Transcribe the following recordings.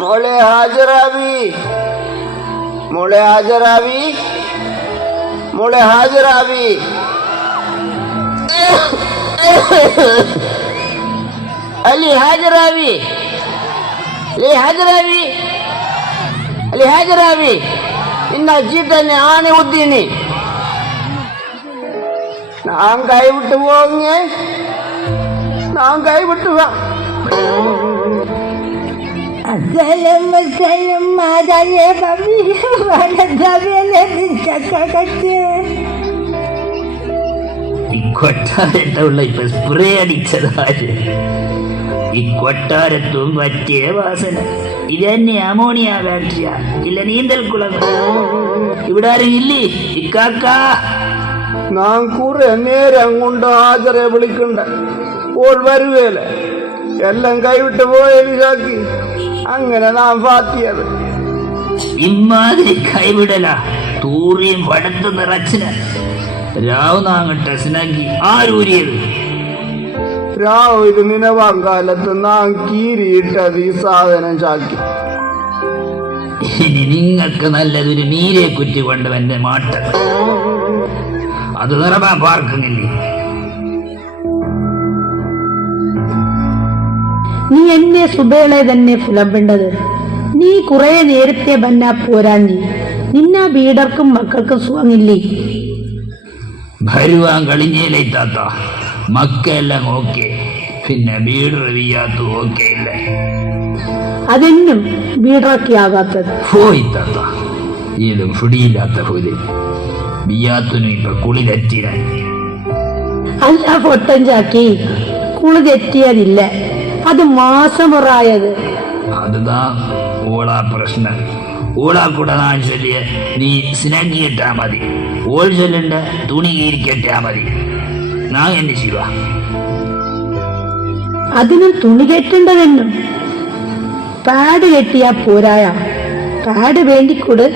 മോളെ ഹാജരാവി, മോളെ ഹാജരാവി, മോളെ ഹാജരാവി. അലി ഹാജരാവി, അലി ഹാജരാവി, അലി ഹാജരാവി. ഇന്ന ചീട്ടന്നെ ആണി ഉദ്ദീനി. ഞാൻ കൈവിട്ട് പോങ്ങേ, ഞാൻ കൈവിട്ടു വാ. ഈ കൊട്ടാരത്തുള്ള ഇപ്പൊ സ്പ്രേ അടിച്ചതാര്? ഈ കൊട്ടാരത്തും പറ്റിയ വാസന ഇതന്നെ അമോണിയ ഫാക്ടറിയ, ഇല്ല നീന്തൽ കുളം. ഇവിടെ ആരും ഇല്ലേ ഇക്കാക്ക? ഞാൻ കുറെ നേരം കൊണ്ട് ഹാജരെ വിളിക്കണ്ട, ഓൾ വരുവേല. എല്ലാം കൈവിട്ട് പോയാക്കി അങ്ങനെ നാം ഫാത്തിയത്. ഇമാതിരി കൈവിടല തൂറിയും പടത്ത് നിറച്ചിന രാവ് നാങ്ങട്ട സ്നഗി ആരൂരിയത്. രാവ് ഇത് നിലവാൻ കാലത്ത് നാം കീറിയിട്ടത് ഈ സാധനം ചാക്കി. ഇനി നിങ്ങൾക്ക് നല്ലതൊരു നീരെ കുറ്റി കൊണ്ടുവന്റെ മാട്ട അത് നിറവാൻ പാർക്കുന്നില്ലേ? നീ എന്നെ സുബേളെ തന്നെ പുലമ്പേണ്ടത്. നീ കുറെ നേരത്തെ ബന്നാ പോരാഞ്ഞി. നിന്ന വീടർക്കും മക്കൾക്കും സുഖമില്ലേ? ഭരുവാൻ കളിഞ്ഞേലേ താത്ത, മക്കെല്ലാം ഓക്കെ, പിന്നെ വീട് റിയാത്തു ഓക്കെ ഇല്ല. അതെന്നും വീടറക്കി ആകാത്തത് പോയി താത്ത, ഏതും ഫുടിയില്ലാത്ത പോലെ ബിയാത്തിനും ഇപ്പൊ കുളി തെറ്റിന. അല്ല പൊട്ടഞ്ചാക്കി, കുളി തെറ്റിയതില്ല, അത് മാസമുറായത്. അതുതാ ഓളാ പ്രശ്നം. ഓളാ കൂടെ ഞാൻ ചൊല്ലിയ നീ സ്നഗി ഇട്ടാ മതി, ഓൾ ചൊല്ലണ്ട തുണി കീരിക്കെട്ടാ മതി. ഞാൻ എന്റെ ശിവ അതിനും തുണി കെട്ടേണ്ടതെന്നും. Pad കെട്ടിയാ പോരായ, pad വേണ്ടിക്കൂട്.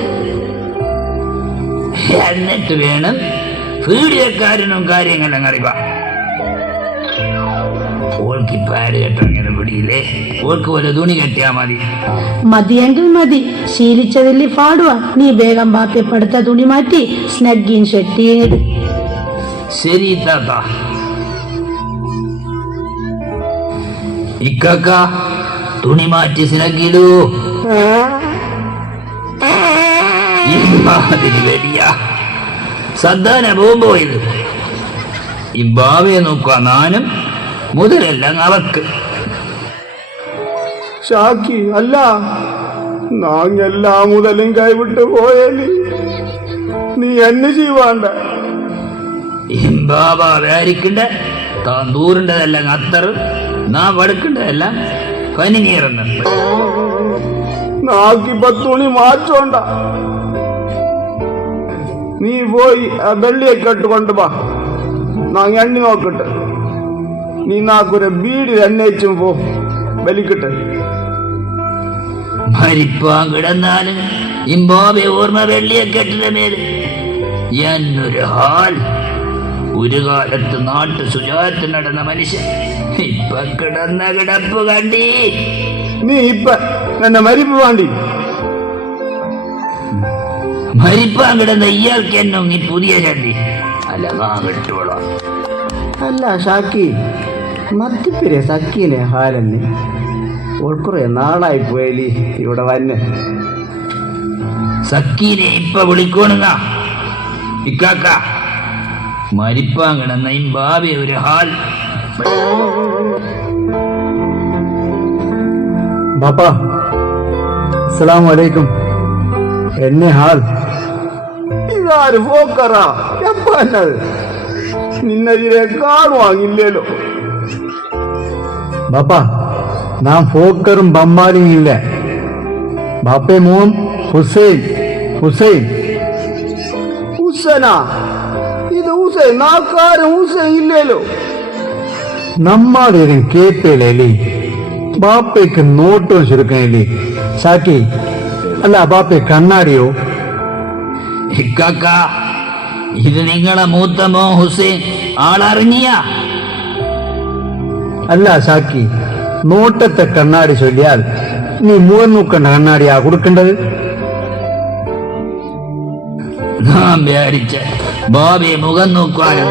എന്നിട്ട് വേണം വീഡിയോക്കാരനും കാര്യങ്ങളും അറിവാ. ഓൾക്ക് പാഡ് കെട്ടങ്ങനെ പിടിയില്ലേ, ഓൾക്ക് പോലെ തുണി കെട്ടിയാ മതി. മതിയെങ്കിൽ മതി, ശീലിച്ചതിൽ പാടുവാ. നീ വേഗം ബാക്കിപ്പെടുത്ത തുണി മാറ്റി സ്നഗ്ഗിൻ ഷെട്ടിയത്. ശരി താത്ത. ഇക്കാക്ക തുണി മാറ്റി സ്നഗ്ഗിടൂ. വലിയ സദ്ദാന പോകുമ്പോ ഇത് ഈ ഭാവിയെ നോക്കുക. നാനും മുതലെല്ലാം അവക്ക്. ഷാക്കി അല്ല, നാം എല്ലാ മുതലും കൈവിട്ട് പോയാല് നീ എന്നെ ചെയ്യുവാണ്ട. ബാബ വിചാരിക്കണ്ട താൻ ദൂരണ്ടതെല്ലാം അത്തറും, നാ വടുക്കണ്ടതെല്ലാം പനി നീറുന്നു. നാക്കിപ്പ തുണി മാറ്റോണ്ട. നീ പോയി ആ വെള്ളിയൊക്കെ ഇട്ടുകൊണ്ട് വാ, നാ എണ്ണി നോക്കട്ടെ. നീ നാക്കൊരു ബീഡി എണ്ണയിച്ചും പോ, വലിക്കട്ടെ. മരിപ്പാൻ കിടന്നാലും ഇമ്പാബെ ഓർമ്മ വെള്ളിയൊക്കെ ഇട്ടിന്റെ മേല് എന്നൊരു ഹാൽ. ഒരു കാലത്ത് നാട്ടു സുജാത്ത് നടന്ന മനുഷ്യൻ ഇപ്പൊ കിടന്ന കിടപ്പ് കണ്ടി. നീ ഇപ്പ എന്നെ മരിപ്പ് വേണ്ടി മരിപ്പാൻ കിടന്ന ഇയാൾക്ക് എന്നോ നീ പുതിയ ചണ്ടി അല്ല നാ കിട്ടോളാം. അല്ല ഷാക്കി, മദ്യപ്പിരെ സക്കീനെ ഹാലെന്ന് ഓൾക്കുറെ നാളായി പോയാലി ഇവിടെ വന്ന്. സക്കീനെ ഇപ്പൊ വിളിക്കോണുങ്ങ ഇക്കാക്ക. മരിപ്പാൻ കിടന്ന ഇമ്പാബെ ഒരു ഹാൽ. ബാപ്പാ അസ്സലാമു അലൈക്കും. എന്നെ ഹാൽ? ഇതാര് ഫോക്കറാ? എപ്പ എന്നത് നിന്നതിരെ കാണുവാങ്ങില്ലല്ലോ. ബാപ്പാ നാം ഫോക്കറും ബമ്മാലും ഇല്ല. ബാപ്പേ മോൻ ഹുസൈൻ. ഹുസൈൻ ഹുസനാ? ഇത് ഹുസൈൻ നാക്കാരും ഹുസൈൻ ഇല്ലല്ലോ. നമ്മാതിരും കേപ്പയിലേ ബാപ്പയ്ക്ക് നോട്ടും ചുരുക്കണില്ലേ ഷാക്കി? അല്ല ബാപ്പെ കണ്ണാടിയോ? ഇക്കാക്ക ഇത് നിങ്ങളെ മൂത്തമോ ഹുസൈൻ ആളറിഞ്ഞിയ? അല്ല ഷാക്കി, നോട്ടത്തെ കണ്ണാടി ചൊല്ലിയാൽ നീ മുഖം നോക്കേണ്ട കണ്ണാടിയാ കൊടുക്കേണ്ടത്. നാം വിചാരിച്ച ബാബയെ മുഖം നോക്കാനും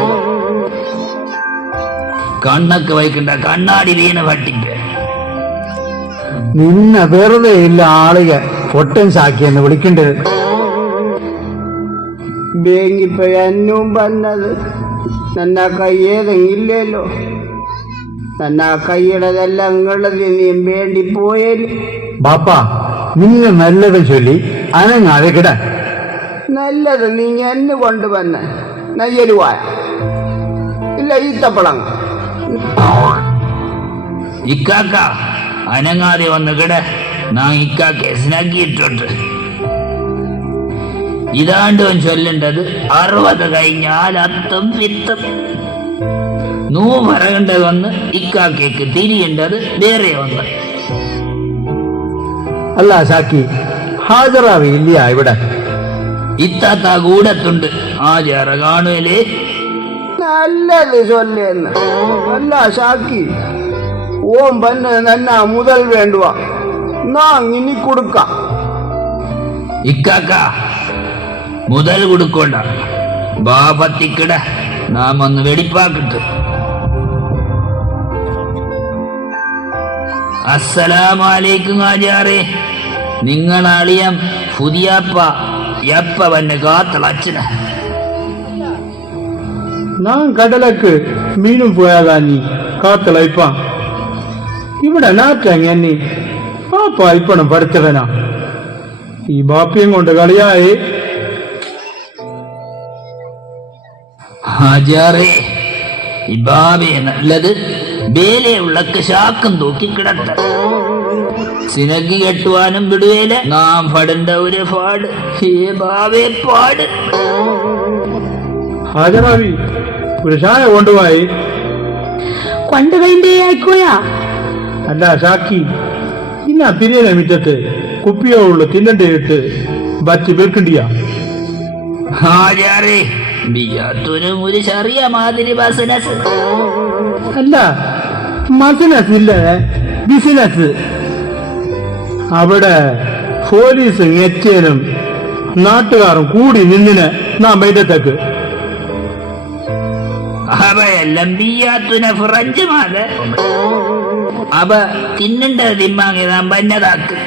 കണ്ണൊക്കെ വയ്ക്കണ്ട കണ്ണാടി വീണ പട്ടിക്ക്. നിന്നെ വെറുതെ ഇല്ല ആളുക പൊട്ടൻ സാക്കിയെന്ന് വിളിക്കേണ്ടത്. ಬೇಂಗಿಪ್ಪ ಎನ್ನು ಬನ್ನದು ನನ್ನ ಕೈ ഏതെങ്കില്ലല്ലോ ನನ್ನ കൈയിടതെല്ലാം നിങ്ങളത് നീ വേണ്ടി പോയേല്. ബാപ്പ നിങ്ങൾ നല്ലത് ചൊല്ലി അനങ്ങാതെ കിട. നല്ലത് നീ എന്നെ കൊണ്ടുവന്ന നെയ്യലുവായ ഇല്ല ഈത്തപ്പളങ്ങ. ഇക്കാക്ക അനങ്ങാതെ വന്ന് കിട. നാ ഇക്കാക്കെ സ്നഗിയിട്ടുണ്ട്. ഇതാണ്ടവൻ ചൊല്ലേണ്ടത് 60 കഴിഞ്ഞാൽ അത്തം പിത്തം. നൂ പറയേണ്ടത് വന്ന് ഇക്കാക്കേക്ക് തിരിയേണ്ടത് വേറെ ഒന്ന്. അല്ല സാക്കി ഹാജറാവി ഇല്ല ഇവിടെ. ഇത്താത്ത കൂടത്തുണ്ട്. ആചാര കാണുവല്ലേ. നല്ലത് ചൊല്ലേന്ന് അല്ല ഷാക്കി. ഓം പന്നത് നന്നാ മുതൽ വേണ്ടുവ നാ ഇനി കൊടുക്കാം. ഇക്കാക്ക മുതൽ കൊടുക്കണ്ട. ബാപത്തിക്കിട നാം ഒന്ന് വെടിപ്പാക്കിട്ട്. അസ്സലാമലൈക്കും ആചാറേ. നിങ്ങളളിയം പുതിയപ്പ എപ്പ വന്നെ കാത്തളച്ചന. ഞാൻ കടലക്ക് മീനും പോയാതാ നീ കാത്തളയിപ്പ ഇവിടെ നാറ്റങ്ങി പാപ്പ ഇപ്പണം പഠിച്ചവനാ. ഈ ബാപ്പിയും കൊണ്ട് കളിയായി. ആചാറേ ഈ ബാബേ നല്ലത് വേലയുള്ളക്ക് ശാക്കം തൂക്കി കിടത്ത. സിനകി കെട്ടുവാനും വിടുവേല. നാം പടണ്ട ഒരു പാട് ഏ ബാബേ പാട്. ഹാജറാവി ഒരു ചായ കൊണ്ടുപോയി. കൊണ്ടുപോയിണ്ടേ ആയിക്കോയാ. അല്ല ഷാക്കി ഇന്ന തിരിയന മിറ്റത്ത് കുപ്പിയോ ഉള്ളു തിന്നണ്ടേ ഇട്ട് ബച്ച് വെക്കണ്ടിയാ. ആചാറേ ബിയാത്തൂരും ഒരു ചെറിയ മാതിരി ബിസിനസ്. അല്ല ബിസിനസ് ഇല്ല ബിസിനസ്. അവിടെ പോലീസും എച്ചേനും നാട്ടുകാരും കൂടി നിന്നിന് നാം വൈദ്യത്തേക്ക്. അവയെല്ലാം ബിയാത്തുന ഫ്രഞ്ച് മാത. അവ തിന്നണ്ട തിമ്മാങ്ങി നാം വന്നതാക്ക്.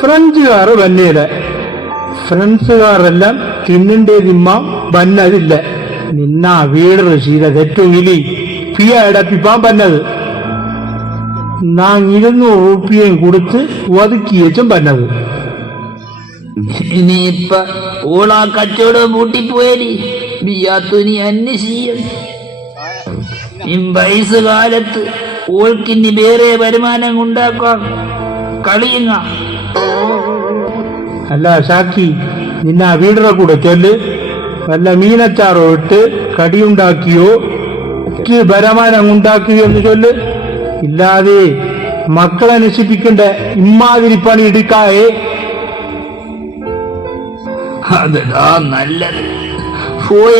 ഫ്രഞ്ചുകാർ വന്നേല. ഫ്രണ്ട്സുകാരെല്ലാം തിന്നിന്റെ തിമ്മ വന്നതില്ല. നിന്നാ വീടൊരു ശീല തെറ്റുമില്ലി ഫിയ ഇടപ്പിപ്പാൻ പന്നത്. നാ 200 രൂപയും കൊടുത്ത് ഒതുക്കിയേച്ചും പന്നത്. ഇനിയിപ്പ ഓളാ കച്ചവടം പൂട്ടിപ്പോയരി ബിയാത്തുനി അന്വേഷിക്കും. വയസ്സുകാലത്ത് ഓൾക്കിനി വേറെ വരുമാനം ഉണ്ടാക്കാം കളിയുങ്ങ. അല്ല ഷാക്കി നിന്നാ വീടറെ കൂടെ ചൊല്ല്. വല്ല മീനച്ചാറോ ഇട്ട് കടിയുണ്ടാക്കിയോ വരുമാനം ഉണ്ടാക്കുകയോ എന്ന് ചൊല്ല്. ഇല്ലാതെ മക്കളെ നശിപ്പിക്കണ്ട ഇമ്മാതിരി പണി എടുക്കായേ. അതാ നല്ലത്. പോയ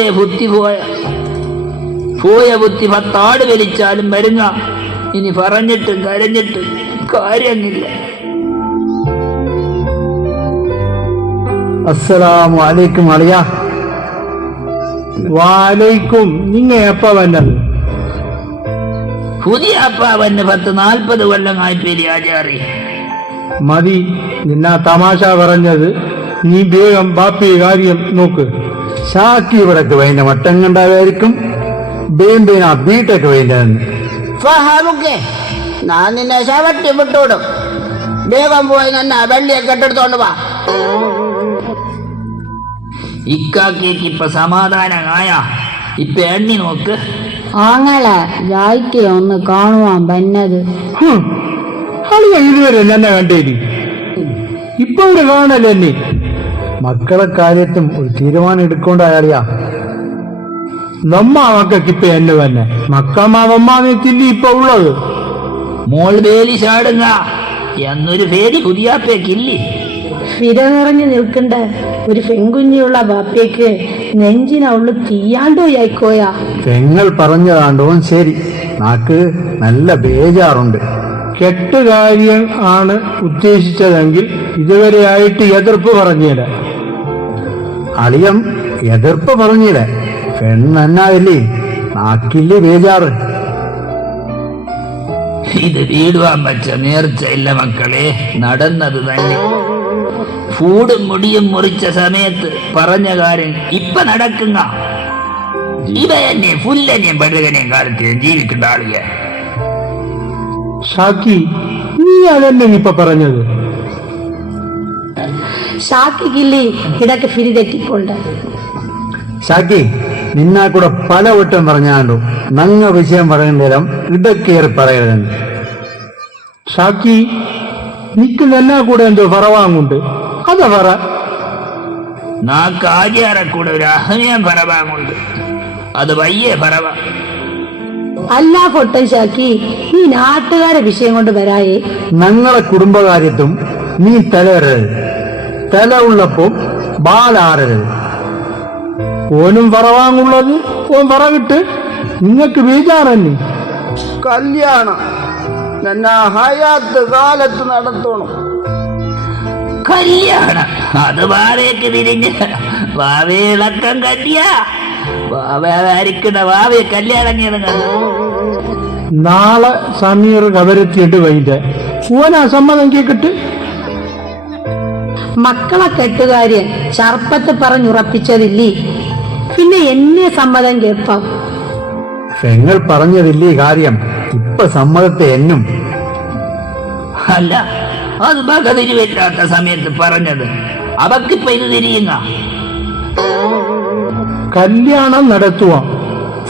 ബുദ്ധി 10 ആട് വലിച്ചാലും വരുങ്ങ. ഇനി പറഞ്ഞിട്ടും കരഞ്ഞിട്ടും കാര്യമില്ല. അസ്സലാമു അലൈക്കും അളിയ. വാലൈക്കും. നിങ്ങ എപ്പ വന്നത്? പുതിയ അപ്പാവന് 10-40 കൊല്ലം ആയിപ്പേരി ആചാറി. മതി നിന്നാ തമാശ പറഞ്ഞത്. നീ വേഗം ബാപ്പിയെ കാര്യം നോക്ക്. ഷാക്കി ഇവിടക്ക് വേണ്ട മട്ടം കണ്ടാവായിരിക്കും. ബേമ്പേനാ ബീട്ടൊക്കെ വേണ്ടതെന്ന്. ഫഹാമുക്കെ ഞാൻ നിന്നെ ശവട്ടി വിട്ടോടും. വേഗം പോയി നന്ന വെള്ളിയെ കെട്ടെടുത്തോണ്ട് വാ. ഇക്കാക്കേക്ക് ഇപ്പൊ സമാധാനമായ. ഇപ്പൊ എണ്ണി നോക്ക്. ആങ്ങളെ ജായിക്ക് ഒന്ന് കാണുവാൻ വന്നത്. അളിയ ഇതുവരെ എന്നെ കണ്ടേരി. ഇപ്പൊ ഇവിടെ കാണല്ലേ എന്നെ. മക്കളെ കാര്യത്തും ഒരു തീരുമാനം എടുക്കൊണ്ടായാളിയാ. നമ്മ മക്കൾക്ക് ഇപ്പൊ എന്നെ തന്നെ മക്കമ്മാവമ്മാന്നില്ല ഇപ്പൊ ഉള്ളത്. മോൾ വേലി ചാടുന്ന എന്നൊരു പേര് പുതിയാപ്പേക്കില്ലേ. ഫിര നിറഞ്ഞു നിൽക്കണ്ട ഒരു പെൺകുഞ്ഞിയുള്ള ബാപ്പയ്ക്ക് നെഞ്ചിനുള്ളിൽ തീയാണ്ടോ ആയിക്കോയാ. പെങ്ങൾ പറഞ്ഞതാണ്ടോ ശരി. നാക്ക് നല്ല ബേജാറുണ്ട്. കെട്ടുകാര്യം ആണ് ഉദ്ദേശിച്ചതെങ്കിൽ ഇതുവരെയായിട്ട് എതിർപ്പ് പറഞ്ഞില്ല. അളിയം എതിർപ്പ് പറഞ്ഞില്ല. പെണ്ണെന്നായില്ലേ നാക്കില്ലേ ബേജാറ്. ഇത് വീടുവാൻ പറ്റ നേർച്ചയില്ല മക്കളെ, നടന്നത് തന്നെ. ഫൂടും മുടിയും മുറിച്ച സമയത്ത് പറഞ്ഞ കാര്യം ഇപ്പൊ നടക്കുന്ന ഇവയെന്നെ പുല്ലനെയും പഴുകനെയും കാലത്തെയും ജീവിക്കേണ്ട ആളിയ. ഷാക്കി, നീ അതന്നെ ഇപ്പൊ പറഞ്ഞത്. ഷാക്കിക്കില്ലേ ഇടക്ക് ഫിരി തെറ്റിക്കൊണ്ട്. ഷാക്കി, നിന്നാ കൂടെ പല വട്ടം പറഞ്ഞാണ്ടു നങ്ങ വിഷയം പറയേണ്ടേരം ഇടക്കേറി പറയരുത്. ഷാക്കി, നിക്ക് എന്നാ കൂടെ എന്തോ പറവാങ്ങുണ്ട്, അതാ പറ. നാക്ക് ആചാരെ കൂടെ ഒരു അഹ്യം പറവാങ്ങുണ്ട്, അത് വയ്യേ പറവ. അല്ല പൊട്ടൻ ഷാക്കി, നീ നാട്ടുകാരെ വിഷയം കൊണ്ട് വരായേ. ഞങ്ങളെ കുടുംബകാര്യത്തും നീ തലവരരുത്. തല ഉള്ളപ്പോ ബാലാറരുത്. ഓനും പറവാങ്ങുള്ളത് ഓൻ പറകിട്ട് നിങ്ങക്ക് ബീജാറന്നെ. കല്യാണം എന്നാ ഹയാത്ത് കാലത്ത് നടത്തണം. കല്യാണം അത് വാവേക്ക് തിരിഞ്ഞ് വാവേ ഇളക്കം കല്യ വാവേരിക്കുന്ന വാവേ കല്യാണം ചെയ്യണം. നാളെ സമീർ കവരെത്തിയിട്ട് വൈകിട്ട് ഓനാ സമ്മതം കേക്കിട്ട്. മക്കളെ കെട്ടുകാര്യൻ ചർപ്പത്ത് പറഞ്ഞുറപ്പിച്ചതില്ലേ, പിന്നെ എന്നെ സമ്മതം കേൾപ്പാം. പെങ്ങൾ പറഞ്ഞതില്ലേ കാര്യം, ഇപ്പൊ സമ്മതത്തെ എന്നും. അല്ല, അത് മക തിരിവില്ലാത്ത സമയത്ത് പറഞ്ഞത് അവക്കിപ്പോ ഇത് തിരിയുന്ന. കല്യാണം നടത്തുവാം.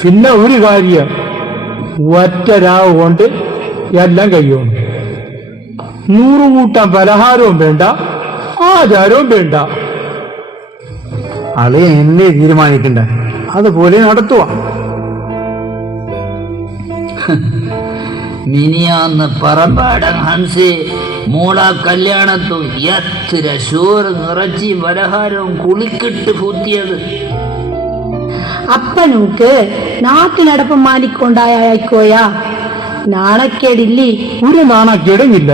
പിന്നെ ഒരു കാര്യം, ഒറ്റ രാവ് കൊണ്ട് എല്ലാം കഴിയണം. 100 കൂട്ടം പലഹാരവും വേണ്ട, ആചാരവും വേണ്ട. അളിയ എന്നെ തീരുമാനിക്കണ്ട, അതുപോലെ നടത്തുവാം. മിനിയാന്ന് പറമ്പാടൻ ഹൻസേ മോള കല്യാണത്തു എത്ര ചോറ് നിറച്ചി പലഹാരവും കുളിക്കിട്ട് പൂത്തിയത്. അപ്പനൂക്ക് നാട്ടിനടപ്പ് മാനിക്കൊണ്ടായിക്കോയാ, നാണക്കേടില്ലേ? ഒരു നാണക്കേടുമില്ല.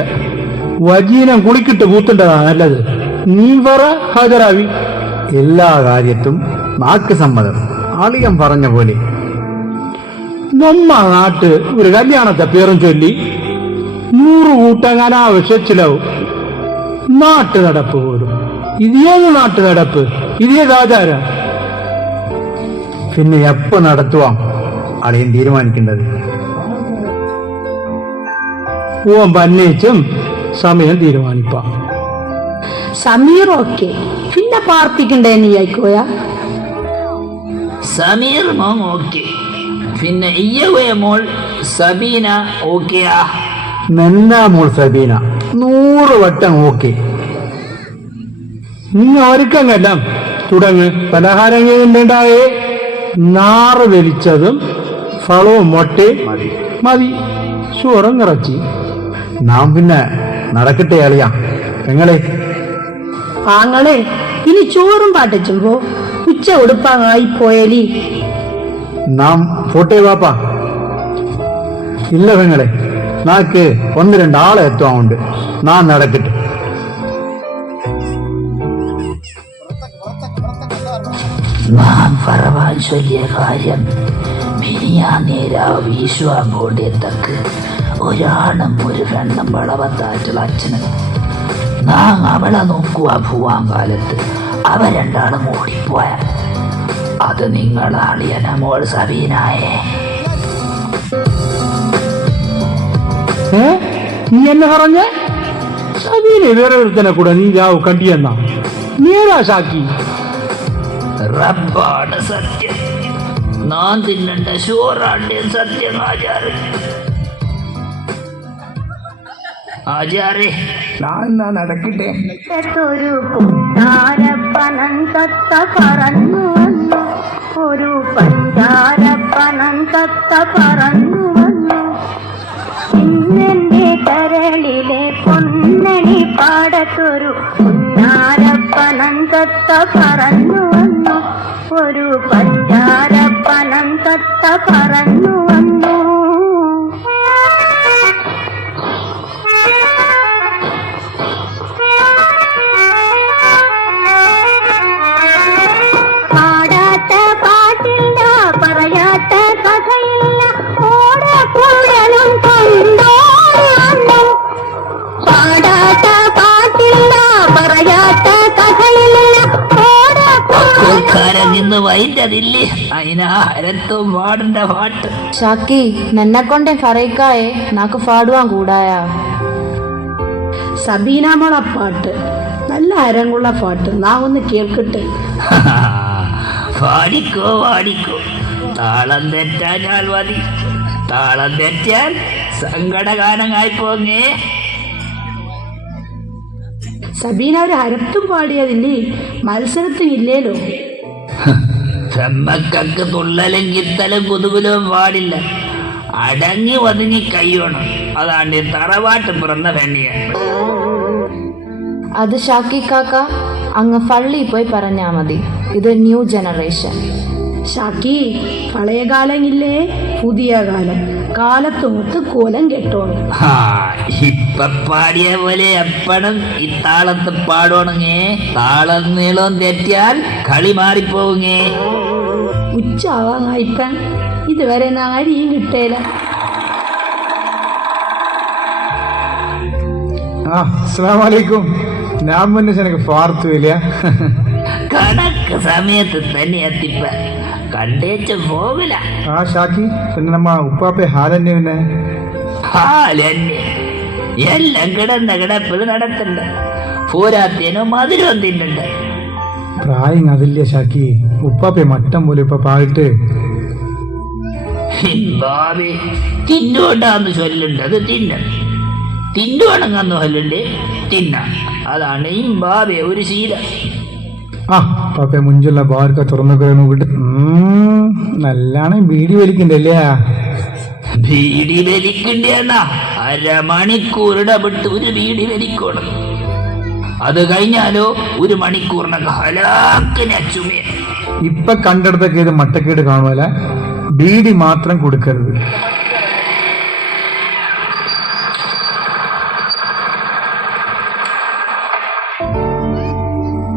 വജീനം കുളിക്കിട്ട് പൂത്തേണ്ടതാ നല്ലത്. നീ പറ ഹാജരാവി. എല്ലാ കാര്യത്തും നാക്ക് സമ്മതം, ആളിയം പറഞ്ഞ പോലെ. നമ്മ നാട്ട് ഒരു കല്യാണത്തെ പേരും ചൊല്ലി 100 കൂട്ടം അനാവശ്യ ചിലവും. നാട്ടു നടപ്പ് പോലും ഇതേത് നാട്ടു നടപ്പ്, ഇതേത് ആചാരം? പിന്നെ എപ്പോ നടത്തുവാം അളിയൻ തീരുമാനിക്കേണ്ടത്. ഓം പന്നയിച്ചും സമയം തീരുമാനിപ്പാം. സമീർ ഓക്കെ, പിന്നെ പാർപ്പിക്കണ്ടേ നീ ആയിക്കോയാ? സമീർ മോൻ ഓക്കെ, പിന്നെ ഇയ്യവയ മോൾ സബീന ഓക്കെയാ? മെന്നാ മോൾ സബീന 100 വട്ടം ഓക്കെ. നിങ്ങൾ ഒരുക്കങ്ങെല്ലാം തുടങ്ങ്. പലഹാരങ്ങളുണ്ടായേ നാറ് വലിച്ചതും ഫളവും മൊട്ടയും മതി. ചോറും ഇറച്ചി. നാം പിന്നെ നടക്കട്ടെ അളിയാ. നിങ്ങളെ ആങ്ങളെ ഇനി ചോറും പാട്ടിച്ചുമ്പോ ഉച്ച ഉടുപ്പാങ്ങായി പോയാലി. നാം പോട്ടെ വാപ്പാ. ഇല്ല പെങ്ങളെ, നാക്ക് 1-2 ആളെ എത്തുവാണ്ട്. നാം നടക്കട്ടെ. നാം പറവാൻ ചൊല്ലിയ കാര്യം മിനിയാ നേരാ വീശുവാൻ പോണ്ടിയത്തക്ക് ഒരാണും ഒരു പെണ്ണും വളവത്താറ്റുള്ള അച്ഛന്. നാം അവളെ നോക്കുവാ പോവാൻ കാലത്ത് അവ രണ്ടാളും ഓടിപ്പോയ. അത് നിങ്ങളാളിയന മോൾ സബീനായേ. നീ എന്നെ പറഞ്ഞ സബീനെ വേറെ ഒരുത്തനെ കൂടെ നീ രാവ് കണ്ടിയെന്നാ നേരാ ഷാക്കി? റബ്ബാണ് സത്യം. നാം തിന്നണ്ട ചോറാണ്ട് സത്യം. ആചാരേ ഞാൻ എന്നാ നടക്കട്ടെ. ഒരു പുന്നാരപ്പനന്തത്ത പറന്നു വന്നു, ഒരു പഞ്ചാരപ്പനന്തത്ത പറന്നു വന്നു. ഇന്നെന്റെ കരളിലെ പൊന്നണി പാടത്തൊരു പുന്നാരപ്പനന്തത്ത പറന്നു വന്നു, ഒരു പഞ്ചാരപ്പനന്തത്ത പറന്നു വന്നു. ಬೈದದಿಲ್ಲಿ అయిన హరతో వాడుండ పాట షాకీ నన్నకొండే ఫరైకాయే నాకు పాడుവാൻ കൂടായാ സബീന മോളെ പാട്ട് നല്ല അരങ്ങുള്ള പാട്ട് നാ ഒന്ന് കേൾക്കട്ടെ. പാടിക്കോ പാടിക്കോ, താളം തെറ്റാഞ്ഞാൽ മതി, താളം തെറ്റാൽ സങ്കടഗാനമായി പോങ്ങേ. സബീന ഒരു ഹരത്തും പാടിയതില്ലേ, മത്സരത്തും ഇല്ലേലോ. ചെമ്മക്കക്ക് തുള്ളലും കിത്തലും കുതുകുലവും പാടില്ല, അടങ്ങി ഒതുങ്ങി കയ്യോണം. അതാണ്ട് തറവാട്ട് പിറന്ന പെണ്ണിയാണ്. അത് ഷാക്കി കാക്ക അങ്ങ് പള്ളി പോയി പറഞ്ഞാ മതി. ഇത് ന്യൂ ജനറേഷൻ. ഷാക്കി, പഴയ കാലമില്ലേ പുതിയ കാലം, കാലത്തുമൊത്ത് കോലം കെട്ടോണം. ഇപ്പൊ പാടിയ പോലെ എപ്പഴും ഇത്താളത്ത് പാടോണങ്ങേ. താളം നീളം തെറ്റിയാൽ കളി മാറിപ്പോവുങ്ങേ. ഉച്ചാവാങ്ങായിപ്പൻ ഇതുവരെ നാരിയും കിട്ടേല. അസ്സലാമു അലൈക്കും. ഞാൻ മുന്നേ എനിക്ക് പാർത്തുമില്ല. കണക്ക് സമയത്ത് തന്നെ എത്തിപ്പ കണ്ടേച്ച് പോവില്ല. ഷാക്കി, പിന്നെ നമ്മ ഉപ്പാപ്പെ ഹാലന്നെ പിന്നെ ഹാലന്നെ എല്ലാം കിടന്ന കിടപ്പിൽ നടത്തണ്ട. പോരാത്തേനോ മധുരം തിന്നുണ്ട്. പ്രായം അതില്ല ഷാക്കി, ഉപ്പാപ്പെ മട്ടം പോലെ ഇപ്പൊ പായിട്ട് ഭാവി തിന്നുകൊണ്ടാന്ന് ചൊല്ലുണ്ടത്. തിന്നുവാണെന്നു ചൊല്ലണ്ടേ തിന്ന. അതാണ് ഈ ഭാവി ഒരു ശീലം. പാപ്പെ മുഞ്ചുള്ള ബാർക്ക തുറന്നൊക്കെ നോക്കിട്ട് നല്ലാണ് ബീഡി വലിക്കണ്ടല്ലേ. ബീഡി വലിക്കണ്ടെന്നാ അരമണിക്കൂറിടെ വിട്ട് ഒരു ബീഡി വലിക്കണം. അത് കഴിഞ്ഞാലോ 1 മണിക്കൂറിനൊക്കെ ഹലാക്കിനെ ചുമയ. ഇപ്പൊ കണ്ടെടുത്തൊക്കെ ഇത് മട്ടക്കേട് കാണുമല്ല. ബീഡി മാത്രം കൊടുക്കരുത്.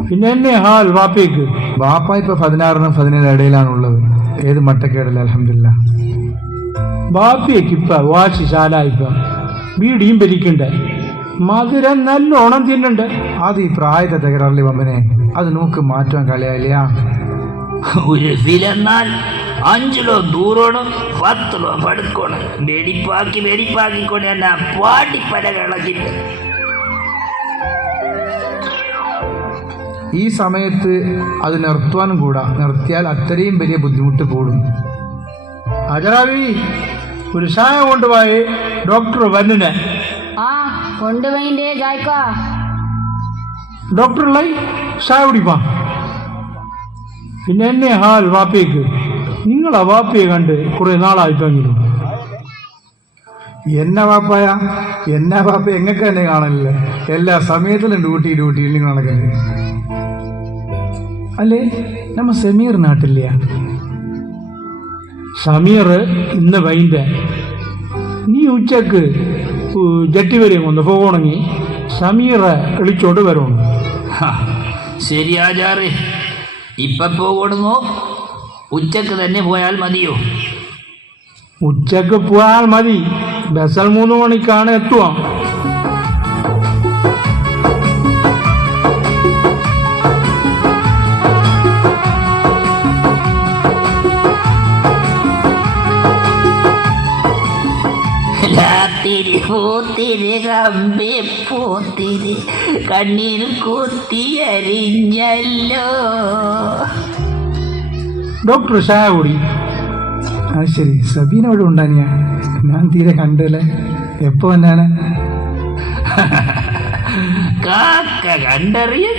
പിന്നെ എന്നെ ഹാൽ വാപ്പയ്ക്ക്. വാപ്പ ഇപ്പൊ 16-നും 17 ഇടയിലാണുള്ളത്. ഏത് മട്ടക്കേടല്ല, അൽഹംദുലില്ലാ. വാപ്പയ്ക്ക് ഇപ്പൊ വാശി ശാലായിപ്പ ബീഡിയും വലിക്കണ്ടേ, മധുരം നല്ലോണം തിന്നണ്ട്. അത് ഈ പ്രായത്തെ തകരാറില്ലേ വമ്പനെ, അത് നോക്ക് മാറ്റാൻ കളയാലില്ല. ഒരു ഫിലെന്നാൽ 5 കിലോ ദൂരോണം 10 കിലോ പടുക്കണം. വെടിപ്പാക്കിക്കൊണ്ട് എന്നാ പാടിപ്പല കളക്കില്ല. ഈ സമയത്ത് അത് നിർത്തുവാനും കൂടാ. നിർത്തിയാൽ അത്രയും വലിയ ബുദ്ധിമുട്ട് കൂടും. അജറാവി, ഒരു ചായ കൊണ്ടുപോയി, ഡോക്ടർ വന്നിനെ. കൊണ്ടുപോയിന്റെ ജായ്ക്ക. ഡോക്ടർ ചായ കുടിപ്പാ. പിന്നെ എന്നെ ഹാൽ വാപ്പയ്ക്ക്. നിങ്ങളാ വാപ്പയെ കണ്ട് കുറെ നാളായിട്ടെങ്കിലും. എന്നാ വാപ്പായ, എന്നാ വാപ്പ എങ്ങക്ക് തന്നെ കാണലില്ല. എല്ലാ സമയത്തിലും ഡ്യൂട്ടിയിൽ നടക്കുന്നത് അല്ലേ. നമ്മ സമീർ നാട്ടില്ല. സമീർ ഇന്ന് വൈൻ്റെ നീ ഉച്ചക്ക് ജട്ടി വരെയും ഒന്ന് പോകണമെങ്കിൽ സമീറെ വിളിച്ചോണ്ട് വരണം. ശരിയാചാറ്, ഇപ്പൊ പോകണമോ ഉച്ചക്ക് തന്നെ പോയാൽ മതിയോ? ഉച്ചക്ക് പോയാൽ മതി. ബസൽ 3 മണിക്കാണ് എത്തുക. പൂത്തിരി കമ്പി പൂത്തിരി കണ്ണിൽ കുത്തിയരിഞ്ഞല്ലോ. ഡോക്ടർ ചായ കൂടി. അത് ശരി, സബീന അവിടെ ഉണ്ടാനിയ? ഞാൻ തീരെ കണ്ടല്ലേ. എപ്പോ വന്നാണ്? കാക്ക കണ്ടറിയും,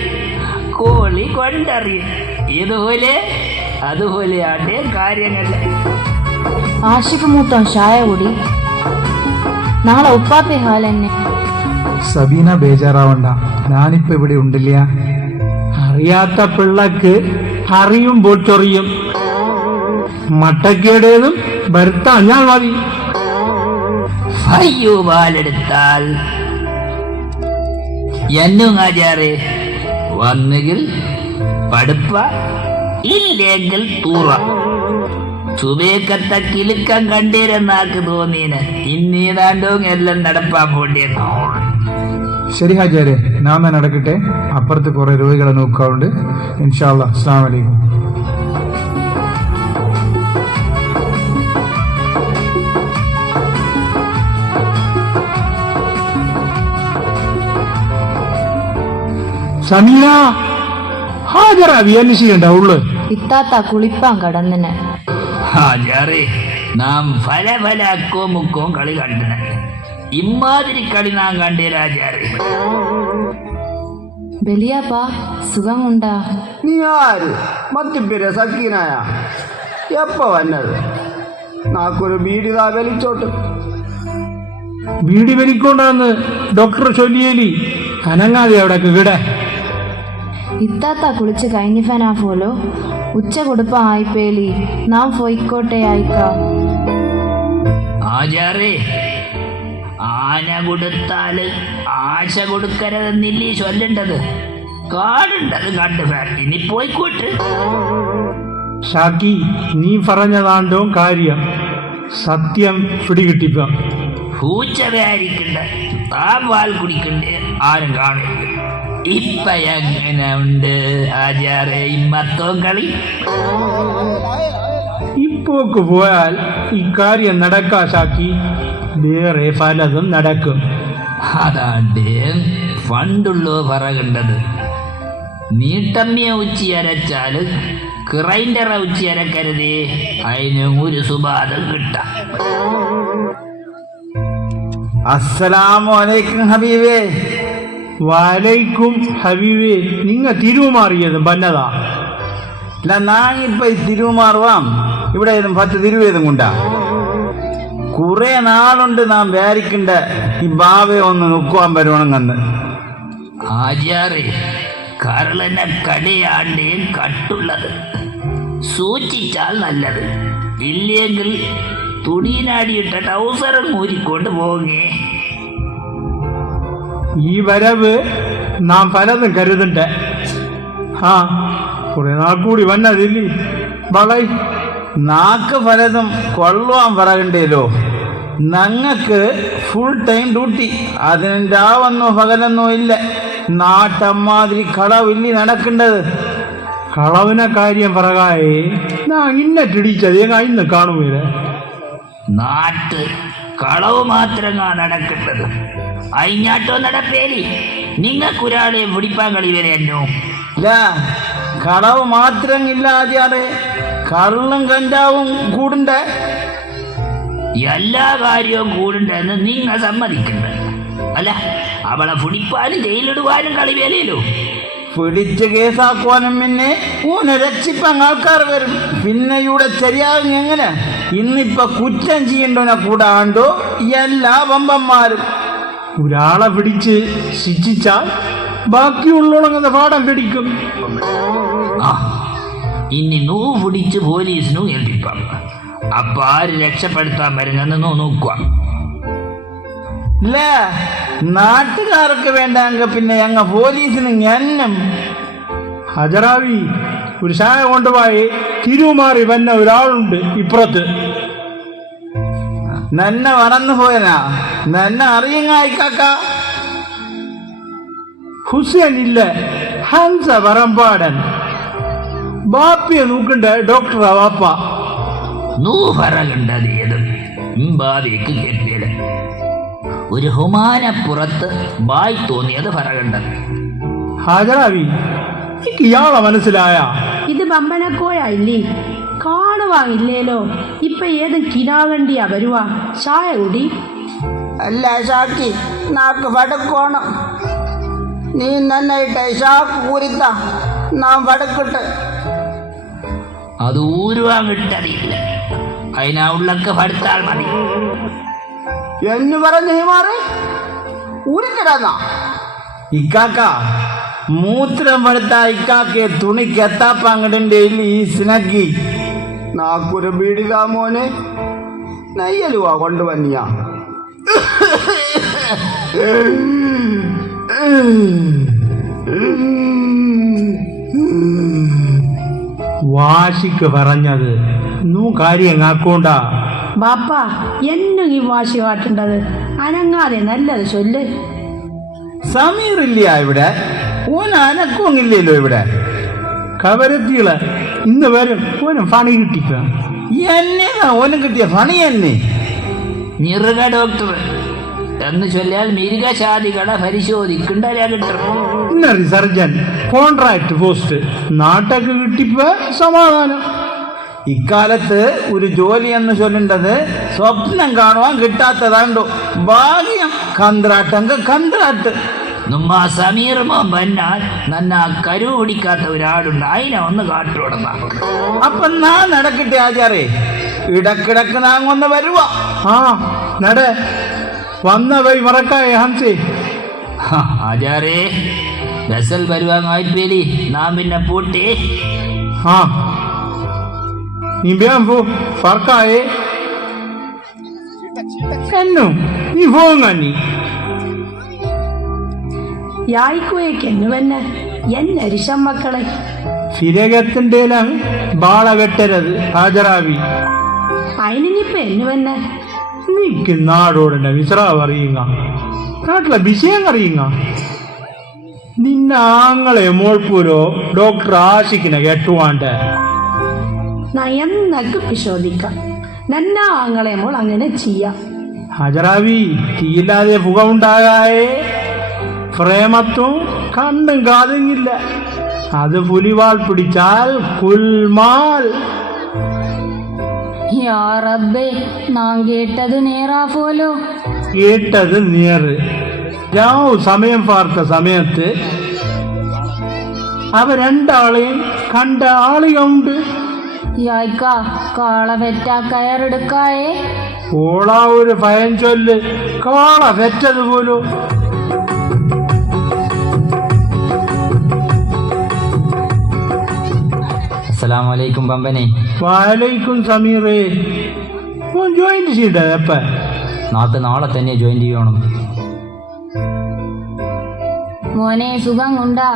കോളി കൊണ്ടറിയും. അതുപോലെയാണ് കാര്യങ്ങള്. ആഷിക്ക് മൂത്തം ചായ കൂടി. നാളെ ഉപ്പാപ്പെ ഹാലെന്നെ. സബീന ബേജാറാവണ്ട, ഞാനിപ്പോ ഇവിടെ ഉണ്ടില്ല. അറിയാത്ത പിള്ളക്ക് അറിയുമ്പോൾ ചൊറിയും. മട്ടക്കേടേതും വരുത്താഞ്ഞാൽ മതി. അയ്യോ, പാലെടുത്താൽ എന്നുങ്ങാചാറ് വന്നെങ്കിൽ പടുപ്പ, ഇല്ലെങ്കിൽ തൂറ. സുബേക്കത്തെ കിലുക്കം കണ്ടീരെന്നാക്ക് തോന്നീന്. ഇന്നീതാണ്ടോ എല്ലാം നടപ്പാൻ പോണ്ടിയെന്ന്. ശരി ഹാജാരെ, ഞാൻ തന്നെ നടക്കട്ടെ. അപ്പുറത്ത് കുറെ രോഗികളെ നോക്കാറുണ്ട്. ഇൻഷാ അല്ലാഹ്. അസ്സലാമു അലൈക്കും. സമീന ഹാജരാവി അന്വേഷിക്കണ്ട ഉള്ളു ഇത്താത്ത കുളിപ്പാൻ കടന്നിന്. ഹാജാറേ നാം പല പല അക്കോ മുക്കോ കളി കണ്ടിന്. ഇമ്മാതിരി കളി നാം കണ്ടേ രാജാറേ. ബലിയാപ്പാ സുഖം ഉണ്ടാ? നീ ആര് മത്തിപ്പിര സക്കീനായ എപ്പ വന്നത്? നാക്കൊരു ബീഡിതാ വലിച്ചോട്ട്. ബീഡി വലിക്കൊണ്ടാന്ന് ഡോക്ടർ ചൊല്ലിയേലി അനങ്ങാതെ അവിടെ കിടെ. ഇത്താത്ത കുളിച്ച് കഴിഞ്ഞിഫനാ പോലോ ഉച്ച കൊടുപ്പ ആയിപ്പേലി നാം പോയിക്കോട്ടെ ആയിക്ക. ആചാരേ ആന കൊടുത്താല് ആശ കൊടുക്കരുതെന്നില്ലേ ചൊല്ലേണ്ടത്? കാടുണ്ടത് കണ്ടു ഇനി പോയിക്കോട്ട്. ഷാക്കി നീ പറഞ്ഞതാണ്ടോ കാര്യം, സത്യം പിടികിട്ടിപ്പ. പൂച്ചവയായിരിക്കണ്ട താൻ പാൽ കുടിക്കണ്ടേ ആരും കാണില്ല. ഇപ്പ എങ്ങനെ ഉണ്ട് ആചാരേ ഇമ്മത്തവും കളി? ഇപ്പോക്ക് പോയാൽ ഇക്കാര്യം നടക്കാ ഷാക്കി, വേറെ പലതും നടക്കും. അതാണ്ട് പണ്ടുള്ളോ പറകണ്ടത്. നീട്ടമ്മിയ ഉച്ചി അരച്ചാല് ഗ്രൈൻഡറ ഉച്ചി അരക്കരുതേ, അതിന് ഒരു സുബാധം കിട്ടാം. അസ്സലാമു അലൈക്കും ഹബീബേ. വലൈക്കും ഹബീബേ, നിങ്ങ തിരുമാറിയതും പന്നതാ. അല്ല നാങ്ങിപ്പോ തിരുമാറുവാം. ഇവിടെ ഏതും 10 തിരുവേതും കൊണ്ടാ. കുറെ നാളുണ്ട് നാം വിചാരിക്കണ്ട ഈ ബാവയെ ഒന്ന് നോക്കുവാൻ വരുവാണെന്ന്. ആചാരേ കരളനെ കടയാണ്ടേ കട്ടുള്ളത് സൂക്ഷിച്ചാൽ നല്ലത്. ഇല്ലെങ്കിൽ തുടിയിനാടിയിട്ട ടൗസറും ഊരിക്കൊണ്ട് പോകേ. ഈ വരവ് നാം പലതും കരുതണ്ട. ആ കുറെ നാൾ കൂടി വന്നതില്ലേ വളൈ. നാക്ക് പലതും കൊള്ളുവാൻ പറയണ്ടേലോ. ഞങ്ങൾക്ക് ഫുൾ ടൈം ഡ്യൂട്ടി. അതിന് രാവെന്നോ പകലെന്നോ ഇല്ല. നാട്ടമ്മാതിരി കളവില്ലി നടക്കേണ്ടത്. കളവിനെ കാര്യം പറകായേ നാ ഇന്നിട്ടിടിച്ചത് ഇന്ന് കാണുമേ. നാട്ട് കളവ് മാത്രങ്ങാ നടക്കേണ്ടത്. അയിഞ്ഞാട്ടോ നടപ്പേലി നിങ്ങൾക്കൊരാളെ പിടിപ്പാൻ കളി വരെയല്ലോ. ഇല്ല കളവ് മാത്രം ഇല്ല ആചാരെ, കള്ളും കഞ്ചാവും കൂടണ്ടേ. എല്ലാ കാര്യവും കൂടുണ്ടെന്ന് നിങ്ങൾ സമ്മതിക്കണ്ട. അല്ല അവളെ പിടിപ്പാനും ജയിലിടുവാനും കളി വേലയില്ലോ. പിടിച്ച് കേസാക്കുവാനും പിന്നെ ഊനെ രക്ഷിപ്പാൻ ആൾക്കാർ വരും. പിന്നെ ഇവിടെ ശരിയാകും എങ്ങനെ? ഇന്നിപ്പൊ കുറ്റം ചെയ്യണ്ടോനെ കൂടാണ്ടോ എല്ലാ വമ്പന്മാരും. ഒരാളെ പിടിച്ച് ശിക്ഷിച്ചാൽ ബാക്കിയുള്ളവങ്ങുന്ന പാഠം പിടിക്കും. ആ ഇനി നൂ പിടിച്ച് പോലീസിനും ഏൽപ്പിക്കാം. അപ്പൊ ആര് രക്ഷപ്പെടുത്താൻ വരുന്നെന്ന് നോക്കുക. ഇല്ല നാട്ടുകാർക്ക് വേണ്ടെങ്കിൽ പിന്നെ ഞങ്ങ പോലീസിന് എന്നും. ഹജറാവി ഒരു ചായ കൊണ്ടുപോയി തിരുമാറി വന്ന ഒരാളുണ്ട് ഇപ്പുറത്ത്. നന്നെ മറന്നു പോയനാ? നന്നെ അറിയുങ്ങായിക്കാക്ക. ഹുസൈൻ ഇല്ല, ഹൻസ പറമ്പാടൻ. ബാപ്പിയെ നോക്കണ്ട ഡോക്ടറാ വാപ്പ. നൂ പറകണ്ടത് ഏതും ഭാവിക്ക് കേട്ടില്ല. ഒരു ഹുമാനപ്പുറത്ത് ബായ് തോന്നിയത് പറകണ്ടത്. ഹാജരാവി എനിക്ക് ഇയാളെ മനസ്സിലായ? ഇത് ബമ്പനക്കോയായില്ലേ? കാണുവാങ്ങില്ലേലോ. ഇപ്പൊ ഏത് കിനാകണ്ടിയാ വരുവാ? ചായ കൂടി. അല്ല ഷാക്കി നാക്ക് വടക്കോണം. നീ നന്നായിട്ട് ഷാക്ക് കൂരിത്ത നാം വടക്കിട്ട്. അത് ഊരുവാൻ വിട്ടതില്ല. അതിനാ ഉള്ളൊക്കെ പഠിത്താൽ മതി എന്ന് പറഞ്ഞ് മാറി ഊരിത്തരാന്നാ. ഇക്കാക്ക മൂത്രം പടുത്ത ഇക്കാക്കെ തുണിക്ക് എത്താപ്പാങ്ങടൻ്റെ ഈ സ്നഗ്ഗി നാക്കൊരു ബീഡിതാ മോനെ. നയ്യലുവാ കൊണ്ടുവന്നിയാ. വാശിക്ക് പറഞ്ഞത് നൂ കാര്യം ആക്കോണ്ട. ബാപ്പ എന്നും ഈ വാശി കാട്ടേണ്ടത്. അനങ്ങാതെ നല്ലത് ചൊല്ല്. സമീർ ഇല്ല ഇവിടെ? ഓൻ അനക്കൊന്നില്ലല്ലോ ഇവിടെ. കവരത്തികള് ഇന്ന് വരും. ഓനും പണി കിട്ടിക്ക. എന്നേതാ ഓനും കിട്ടിയ പണി തന്നെ. ഞെറുക ഡോക്ടർ എന്ന് ചൊല്ലിയാൽ മിരുകശാദികളെ പരിശോധിക്കേണ്ട കിട്ടും. ഇന്നറി സർജൻ കോൺട്രാക്ട് പോസ്റ്റ് നാട്ടൊക്കെ കിട്ടിപ്പോ സമാധാനം. ഇക്കാലത്ത് ഒരു ജോലി എന്ന് ചൊല്ലേണ്ടത് സ്വപ്നം കാണുവാൻ കിട്ടാത്തതാണ്ടോ. ഭാഗ്യം കന്ത്രാട്ടെങ്ക കന്ത്രാട്ട്. നമ്മ സമീർ മോൻ വന്നാൽ നന്ന കരു പിടിക്കാത്ത ഒരാളുണ്ട്, അതിനെ ഒന്ന് കാട്ടോടന്ന. അപ്പൊ ഞാൻ നടക്കട്ടെ ആചാരേ, ഇടക്കിടക്ക് നാം ഒന്ന് വരുവാ. ആ നട വന്ന വൈ മറക്കായ ഹംസേ. ആചാരേ ബസൽ വരുവാങ്ങായിപ്പേലി നാം പിന്നെ പൂട്ടി. ആ നീ വേഗം പോ, ഫർക്കായേ. എന്നു നീ പോങ്ങ നീ. യായിക്കോയ്ക്ക് എന്നുവെന്നെ എന്നരിശം മക്കളെ. ഫിരകത്തിന്റെ ബാള വെട്ടരുത് ഹാജരാവി. അതിനിപ്പോ എന്നുവെന്നെ നീക്ക് നാടോടെ വിശ്രാവ് അറിയുക, നാട്ടിലെ വിഷയം അറിയുക. നിന്ന ആങ്ങളെ മോൾപ്പൂരോ ഡോക്ടർ ആശിക്കിനെ കേട്ടുവാണ്ട് എന്നൊക്കെ പരിശോധിക്കാം. നന്ന ആങ്ങളെ മോൾ അങ്ങനെ ചെയ്യാം. ഹജറാവി തീയില്ലാതെ പുക ഉണ്ടാകായേ. പ്രേമത്തും കണ്ണും കാതുങ്ങില്ല. അത് പുലിവാൾ പിടിച്ചാൽ കുൽമാൽ. യാ റബ്ബേ, നാം കേട്ടത് നേരാ പോലോ. കേട്ടത് നേര്. രാവ് സമയം പാർത്ത സമയത്ത് അവ രണ്ടാളെയും കണ്ട ആളുകളുണ്ട്. യായ്ക്ക കാള വെറ്റാ കയറെടുക്കായേ. ഓളാ ഒരു ഭയം ചൊല്ല്, കാള വെറ്റത് പോലും. അസ്സലാമലൈക്കും പമ്പനെ. വാലൈക്കും സമീറേ. ജോയിന്റ് ചെയ്യണ്ടേ അപ്പ? നാക്ക് നാളെ തന്നെ ജോയിൻ ചെയ്യണം. മോനെ സുഖം കൊണ്ടാ,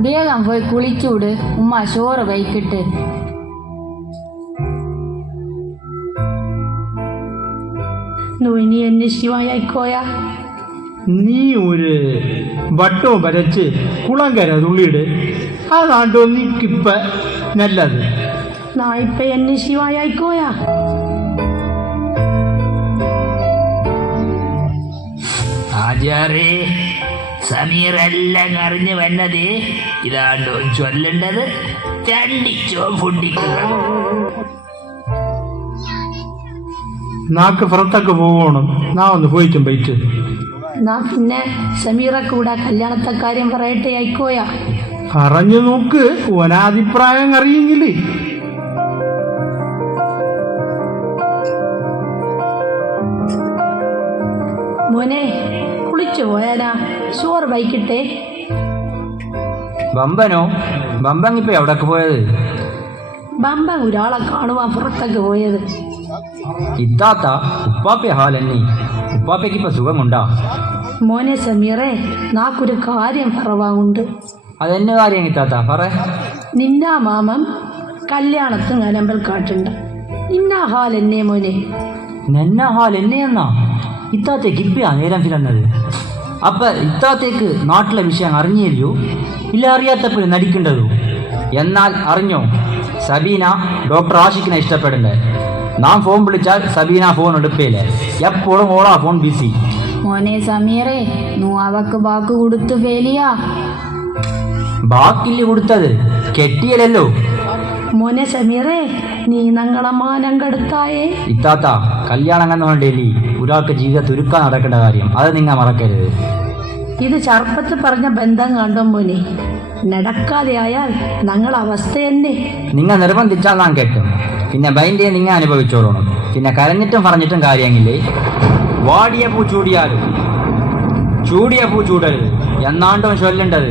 വേഗം പോയി കുളിച്ചൂട്. ഉമ്മ ചോറ് വൈകിട്ട്. ഇനി എന്നെ ശിവായിക്കോയാ. നീ ഒരു വട്ടവും വരച്ച് കുളങ്കര തുള്ളിയിട്. അതാണ്ടോ നീക്കിപ്പ നല്ലത്. ഇപ്പൊ എന്നെ ശിവായിക്കോയാ. ആചാരേ സമീർ എല്ലാം അറിഞ്ഞു വന്നത് ഇതാണ്ടോ ചൊല്ലേണ്ടത്. ചണ്ടിച്ചോ ഫുഡിക്കുക. നാക്ക് പുറത്തൊക്കെ പോകണം. നാ ഒന്ന് പോയിട്ടും പോയിട്ട്. പിന്നെ സമീറ കൂടെ കല്യാണത്തെ കാര്യം പറയട്ടെ ആയിക്കോയാ. പറഞ്ഞു നോക്ക്, ഓനാഭിപ്രായം അറിയെങ്കില്. മോനെ കുളിച്ചു പോയാലാ, ചോറ് വൈകിട്ടേ. ബമ്പനോ? ബമ്പങ്ങിപ്പോ എവിടൊക്കെ പോയത്? ബമ്പ ഒരാളെ കാണുവാൻ പുറത്തൊക്കെ പോയത്. ഇത്താത്ത ഉപ്പാപ്പ ഹാലെന്നി. ഉപ്പാപ്പയ്ക്ക് ഇപ്പൊ സുഖമുണ്ടാ? മോനെ സമീറേ, നാക്കൊരു കാര്യം പറവാറുണ്ട്. അതെന്നെ കാര്യം ഇത്താത്ത പറ. നിന്നാ മാമൻ കല്യാണത്തിന് അലമ്പൽ കാട്ടുണ്ട്. നിന്നാ ഹാൽ എന്നെ മോനെ. നെന്ന ഹാൽ എന്നെ എന്നാ ഇത്താത്തേക്ക് ഇപ്പയാ നേരം ഫിരന്നത്. അപ്പൊ ഇത്താത്തേക്ക് നാട്ടിലെ വിഷയം അറിഞ്ഞില്ലയോ? ഇല്ല, അറിയാത്തപ്പോഴും നടിക്കേണ്ടതോ? എന്നാൽ അറിഞ്ഞോ, സബീന ഡോക്ടർ ആഷിക്കിനെ ഇഷ്ടപ്പെടണ്ടേ. നാം ഫോൺ വിളിച്ചാൽ സബീന ഫോൺ എടുപ്പേലേ. എപ്പോഴും ഓളാ ഫോൺ ബിസി. മോനെ സമീറേ, നൂ അവക്ക് വാക്ക് കൊടുത്തു ഫേലിയാ. ബാക്കില് കൊടുത്തത് കെട്ടിയല്ലോ. മോനെ സമീറേ, നീ ഞങ്ങളെ മാനം കെടുത്തായേ. ഇത്താത്ത കല്യാണം കന്നുകൊണ്ടേലി ഒരാൾക്ക് ജീവിതത്തിൽ ഒരുക്കാൻ നടക്കേണ്ട കാര്യം, അത് നിങ്ങൾ മറക്കരുത്. ഇത് ചെറുപ്പത്തിൽ പറഞ്ഞ ബന്ധം കണ്ടോ മോനെ. നടക്കാതെ ആയാൽ ഞങ്ങളെ അവസ്ഥ തന്നെ. നിങ്ങൾ നിർബന്ധിച്ചാൽ നാം കേട്ടും. പിന്നെ ബൈൻഡേ നിങ്ങൾ അനുഭവിച്ചോളണം. പിന്നെ കരഞ്ഞിട്ടും പറഞ്ഞിട്ടും കാര്യമില്ലേ. വാടിയ പൂ ചൂടിയാലും ചൂടിയ പൂ ചൂടരുത് എന്നാണ്ടോ ചൊല്ലേണ്ടത്.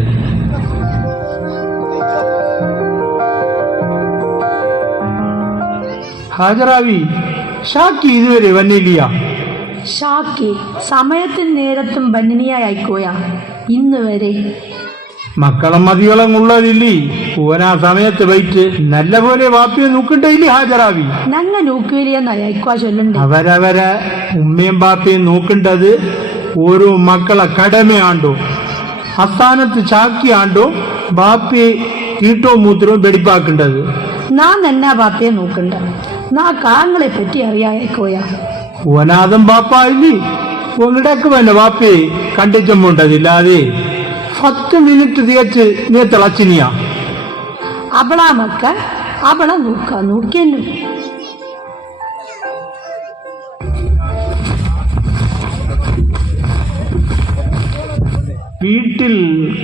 ഹാജരാവി ഷാക്കി ഇതുവരെ വന്നില്ല. ഷാക്കി സമയത്തും നേരത്തും ബന്നിനിയായിക്കോയാ ഇന്ന് വരെ. മക്കളും മതികളും ഉള്ളതില്ലേ. ഓനാ സമയത്ത് വൈറ്റ് നല്ല പോലെ വാപ്പിയെ നോക്കണ്ടേലി ഹാജരാവി. ഞങ്ങ നോക്കിയില്ലെന്ന് അയക്കുവാ ചൊല്ലണ്ടേ. അവരവരെ ഉമ്മയും ബാപ്പയും നോക്കേണ്ടത് ഓരോ മക്കളെ കടമയാണ്ടോ. അസ്ഥാനത്ത് ചാക്കിയാണ്ടോ ബാപ്പയെ തീട്ടോ മൂത്രവും വെടിപ്പാക്കേണ്ടത്. നാൻ എന്നാ ബാപ്പയെ നോക്കണ്ട. നാ കാങ്ങളെ പറ്റി അറിയായക്കോയാ. ഓനാദം ബാപ്പായില്ലേ. ഒന്നിടക്ക് തന്നെ വാപ്പി കണ്ടിച്ചുമുണ്ടതില്ലാതെ 10 മിനിറ്റ് തികച്ച് നീ തിളച്ചിനിയാ. അവളാ മക്ക അവളെ നോക്കിയല്ലോ. വീട്ടിൽ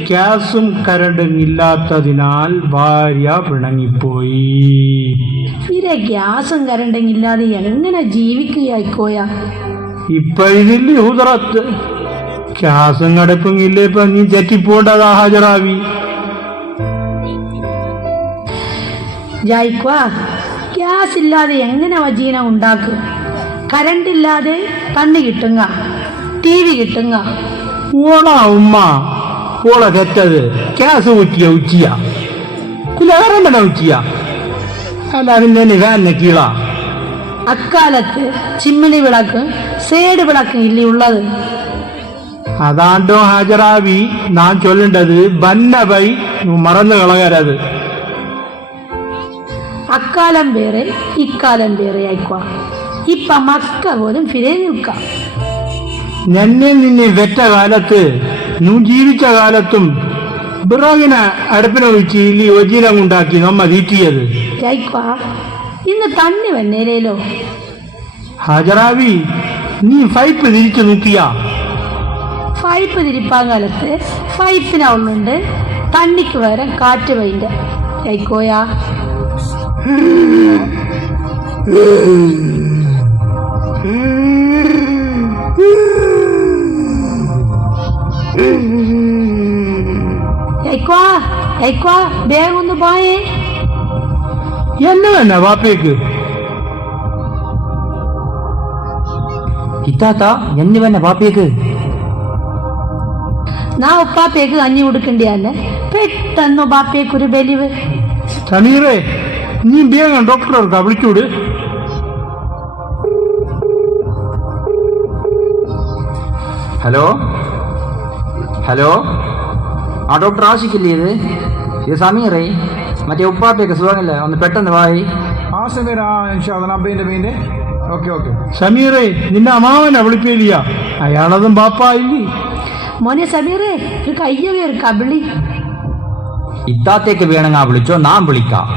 ഗ്യാസും കരണ്ടും ഇല്ലാത്തതിനാൽ ഭാര്യ പിണങ്ങിപ്പോയി. പിന്നെ ഗ്യാസും കരണ്ടും ഇല്ലാതെ എങ്ങനെ ജീവിക്കുകയായിക്കോയാ? ഇപ്പൊ ഇതില് ഉദറത്ത് ഗ്യാസും കടപ്പും ഇല്ലേ, ഇപ്പൊ നീ തെറ്റിപ്പോണ്ടതാ ഹാജരാവി. ജായിക്വാ, ഗ്യാസ് ഇല്ലാതെ എങ്ങനെ വജീന ഉണ്ടാക്കും? കരണ്ട് ഇല്ലാതെ കണ്ണ് കിട്ടുക, TV കിട്ടുക. ഓളാ ഉമ്മ ഓളെ തെറ്റത്. ഗ്യാസ് ഊറ്റിയ ഉച്ചിയ കരണ്ടന ഉച്ചിയ അല്ല അതിന്റെ ഫാനിനെ കീഴാ. അക്കാലത്ത് ചിമ്മിണി വിളക്ക് സേഡ് വിളക്ക് ഇല്ലേ ഉള്ളത്? അതാണ്ടോ ഹാജരാവി നാൻ ചൊല്ലേണ്ടത് ബന്നബൈ മറന്നു കളകരത്. അക്കാലം വേറെ ഇക്കാലം വേറെ ആയിക്കോ. ഇപ്പൊ മക്ക പോലും ഫിരേ നിൽക്കാം. ഞന്നെ നിന്നെ വെറ്റ കാലത്ത് നീ ജീവിച്ച കാലത്തും വിറകിനെ അടുപ്പിനെ വെച്ച് ഇല്ലി ഒജീനം ഉണ്ടാക്കി നമ്മ തീറ്റിയത്. ജയിക്വാ, ഇന്ന് തണ്ണി വന്നേരേലോ. ഹാജരാവി നീ പൈപ്പ് തിരിച്ചു നോക്കിയാ? പൈപ്പ് തിരിപ്പാൻ കാലത്ത് പൈപ്പിനുള്ളുണ്ട്, തണ്ണിക്ക് വരെ കാറ്റ് വൈൻ്റെ ജയിക്കോയാ. വേഗം ഒന്ന് പോയേ. എന്നെ വാപ്പേക്ക് ഇത്താത്ത എന്നെ വന്നെ പാപ്പേക്ക്. നാ ഉപ്പാപ്പേക്ക് കഞ്ഞി കൊടുക്കണ്ടല്ലേ, പെട്ടെന്ന് ബാപ്പേക്കൊരു ബലിവ്. സമീറേ, നീ വേഗം ഡോക്ടർക്ക് വിളിച്ചൂട്. ഹലോ ഹലോ, ആ ഡോക്ടർ ആശിക്കില്ലേ ഇത് സമീറേ? മറ്റേ ഉപ്പാപ്പയൊക്കെ സുഖമില്ല, ഒന്ന് പെട്ടെന്ന് വായി. ആ സമീർ, ഓക്കെ. സമീറേ, നിന്റെ അമ്മാവനെ വിളിപ്പില്ല, അയാളതും ബാപ്പായില്ലേ. മോനെ സമീറേ, ഒരു കയ്യവേ ഒരു കബിളി. ഇത്താത്തേക്ക് വേണമെങ്കിൽ വിളിച്ചോ, നാം വിളിക്കാം.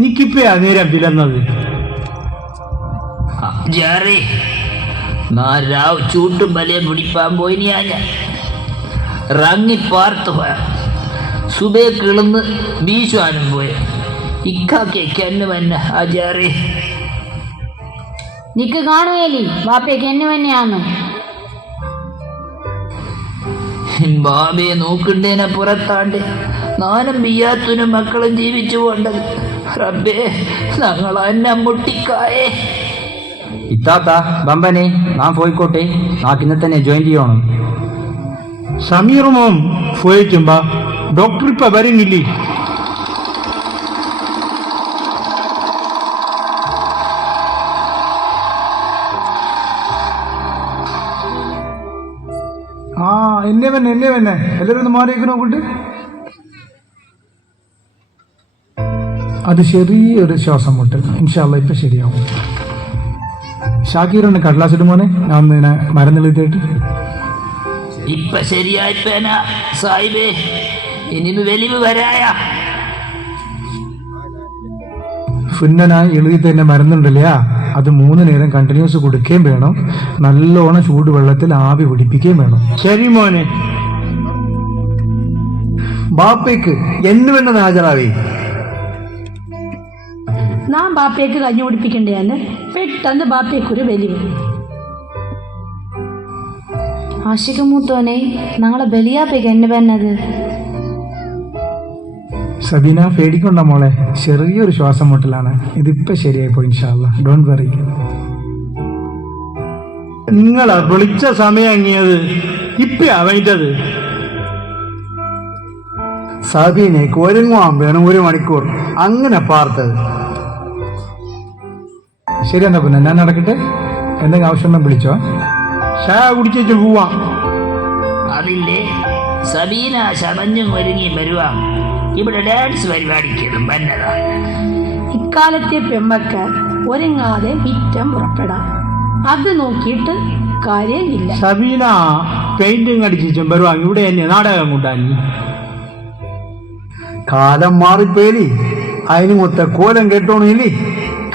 നീക്കിപ്പയാ നേരം വിലന്നത്. ജാറേ, നാരാവ് ചൂട്ടും ബലയെ പിടിപ്പാൻ പോയി ഞാൻ റങ്ങി പാർത്തു പോയ സുബേ കിളന്ന് വീശുവാനും പോയ ഇക്കാക്കേക്ക് എന്നെ വന്ന ആ ജാറേ. നിക്ക് കാണുകയല്ലേ വാപ്പയ്ക്ക് എന്നെ തന്നെയാന്ന്. ബാബയെ നോക്കണ്ടേനെ പുറത്താണ്ട് നാനും ബിയാത്തുനും മക്കളും ജീവിച്ചു പോണ്ടത്. റബ്ബേ, ഞങ്ങൾ എന്നെ മുട്ടിക്കായേ. ഇത്താത്ത ബമ്പനെ, നാം പോയിക്കോട്ടെ, നാക്ക് ഇന്ന് തന്നെ ജോയിൻ ചെയ്യണം. സമീർ മോൻ പോയിട്ടുമ്പോ ഡോക്ടർ ഇപ്പൊ വരുന്നില്ലേ? എന്നെ വന്നെ എല്ലാവരും ഒന്ന് മാറിയിരിക്കണോ കൊണ്ട്. അത് ചെറിയൊരു ശ്വാസം മുട്ടൽ, ഇൻഷാല്ല ഇപ്പൊ ശരിയാവും. ഷാക്കീറിന് കടലാസിട്ട് മോനെ, ഞാൻ ഒന്ന് മരുന്നെഴുതിയിട്ട്. ഇപ്പൊ ശരിയായിപ്പേന സായിബേ, ഇനി വലിവ് വരായ. ഫുന്നനായി എഴുതി തന്നെ മരുന്നുണ്ടല്ലേ, അത് 3 നേരം കണ്ടിന്യൂസ് കൊടുക്കുകയും വേണം. നല്ലോണം ചൂടുവെള്ളത്തിൽ ആവി പിടിപ്പിക്കുകയും വേണം. ശരി മോനെ. ബാപ്പയ്ക്ക് എന്ന് വേണ്ടത് ഹാജരാവേ. നാം ബാപ്പയ്ക്ക് കഞ്ഞി കുടിപ്പിക്കണ്ടേന്ന്, പെട്ടെന്ന് ബാപ്പയ്ക്കൊരു ബലിവ്. ആശികമൂത്തോനെ, ഞങ്ങളെ ബലിയാപ്പയ്ക്ക് എന്നെ വന്നത്. സബീന, പേടിക്കൊണ്ട മോളെ, ചെറിയൊരു ശ്വാസം മുട്ടലാണ്. ഇതിപ്പോ ശരിയായിപ്പോ ഇൻഷാല്ല, ഡോണ്ട് വറി. നിങ്ങളെ വിളിച്ച സമയം അങ്ങിയത് ഇപ്പയാ വേണ്ടത്. സബീനയ്ക്ക് ഒരുങ്ങുവാൻ വേണം 1 മണിക്കൂർ, അങ്ങനെ പാർത്തത്. ശരി എന്നാ പിന്നെ ഞാൻ നടക്കട്ടെ, എന്തെങ്കിലും ആവശ്യം വിളിച്ചോ. ചായ കുടിച്ചു പോവാം. അതില്ലേ സബീന ശമഞ്ഞും ഒരുങ്ങി വരുവാം. ഇവിടെ ഡാൻസ് പരിപാടിക്ക് വന്നതാ. ഇക്കാലത്തെ പെമ്മക്ക് ഒരുങ്ങാതെ മിറ്റം പുറപ്പെടാം. അത് നോക്കിയിട്ട് കാര്യമില്ല. സബീന പെയിന്റിങ് അടിച്ചും വരുവാങ്ങി ഇവിടെ തന്നെ നാടകം കൊണ്ടാനി. കാലം മാറിപ്പോയി, അതിന് മൊത്ത കോലം കേട്ടോണില്ലേ.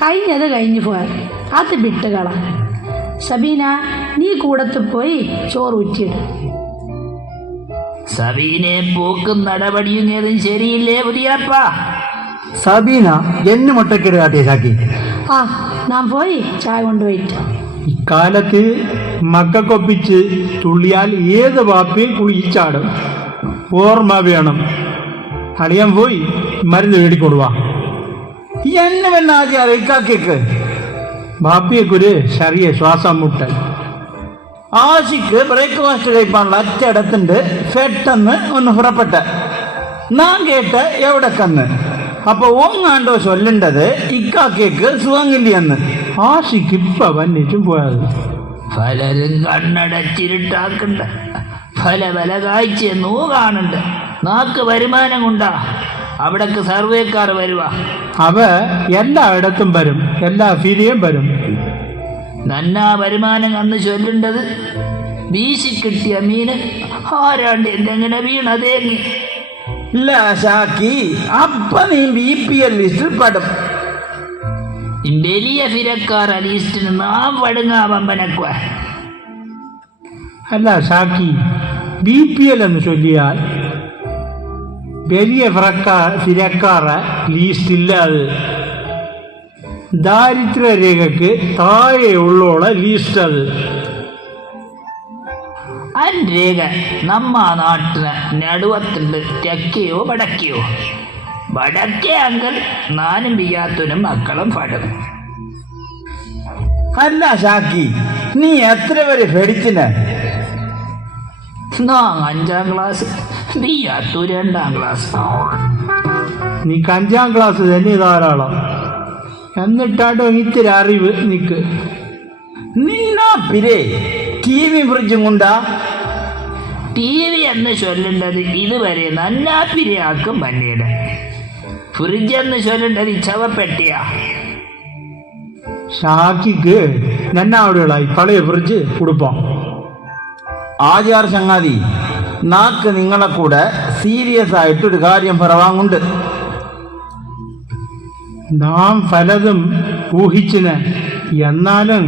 കഴിഞ്ഞത് കഴിഞ്ഞു പോയാൽ അത് വിട്ടുകള. സബീന, നീ കൂടത്ത് പോയി ചോറ് ഊറ്റിയിടും. സബീനെ പോക്കും നടപടിയും ഏതും ശരിയില്ലേ പുതിയപ്പ? സബീന എന്നെ മുട്ടക്കേട് കാട്ടിയ ചാക്കി. ആ, നാം പോയി ചായ കൊണ്ടുപോയിട്ട്. ഇക്കാലത്ത് മക്കൾക്കൊപ്പിച്ച് തുള്ളിയാൽ ഏത് വാപ്പയും കുളിച്ചാടും. ഓർമ്മ വേണം. അളിയാൻ പോയി മരുന്ന് മേടിക്കൊടുവാ. എന്നെ വേണ്ടാതെ ഇക്കാക്കേക്ക് ബാപ്പിയെക്കൊരു ചെറിയ ശ്വാസം മുട്ടൽ. ആശിക്ക് ബ്രേക്ക്ഫാസ്റ്റ് കഴിപ്പാനുള്ള അച്ചടത്തുണ്ട്. പെട്ടെന്ന് ഒന്ന് പുറപ്പെട്ട നാൻ കേട്ട എവിടെ കന്ന്. അപ്പൊ ഓങ്ങാണ്ടോ ചൊല്ലേണ്ടത് ഇക്കാക്കേക്ക് സുഖമില്ലെന്ന്. ആശിക്ക് ഇപ്പ വന്നിട്ടും പോയത്. പലരും കണ്ണടച്ചിരുട്ടാക്കണ്ട. പല പല കാഴ്ചയെന്നോ കാണണ്ട. നാക്ക് വരുമാനം കൊണ്ടാ അവിടക്ക് സർവേക്കാർ വരുവാ. അവ എല്ലായിടത്തും വരും, എല്ലാ ഫീലിയും വരും. നന്നാ വരുമാനം അന്ന് ചൊല്ലേണ്ടത് വീശി കിട്ടിയ മീന് ആരാണ്ട് എന്തെങ്ങനെ വീണതേങ്ങി. ഇല്ല ഷാക്കി, അപ്പൊ നീ BPL ലിസ്റ്റിൽ പെടും. വലിയ ഫിരക്കാർ ലീസ്റ്റിന് നാം വടുങ്ങാ വമ്പനക്വ. അല്ല ഷാക്കി, BPL എന്ന് ചൊല്ലിയാൽ വലിയ ഫിരക്കാറ ലീസ്റ്റ് ഇല്ല. അത് ദാരിദ്ര്യരേഖക്ക് താഴെയുള്ളോള ലീസ്റ്റ്. അത് രേഖ നമ്മ നാട്ടിന് നടുവത്തുണ്ട്. തെക്കയോ വടക്കയോ? വടക്കേ അങ്കൽ നാനും ബിയാത്തനും മക്കളും പടും. അല്ല ഷാക്കി, നീ എത്ര വരെ പഠിച്ചിന്? നാ 5ാം ക്ലാസ്, ബിയാത്തു 2ാം ക്ലാസ്. നീ 5ാം ക്ലാസ് തന്നെ ധാരാളം. എന്നിട്ടാണ്ടോ ഇത്തിരി അറിവ് നിക്ക്. നിന്നാ പിരേ TV ഫ്രിഡ്ജും കൊണ്ടാ? TV എന്ന് ചൊല്ലേണ്ടത് ഇതുവരെ നന്നാപ്പിരയാക്കും പന്നീട്. ഫ്രിഡ്ജ് എന്ന് ചൊല്ലേണ്ടത് ചവപ്പെട്ടിയാ. ഷാക്കിക്ക് നന്നാവിടെയുള്ളായി പഴയ ഫ്രിഡ്ജ് കൊടുപ്പാം. ആചാർ ചങ്ങാതി, നാക്ക് നിങ്ങളെ കൂടെ സീരിയസ് ആയിട്ടൊരു കാര്യം പറവാങ്ങുണ്ട്. നാം പലതും ഊഹിച്ചിന്. എന്നാലും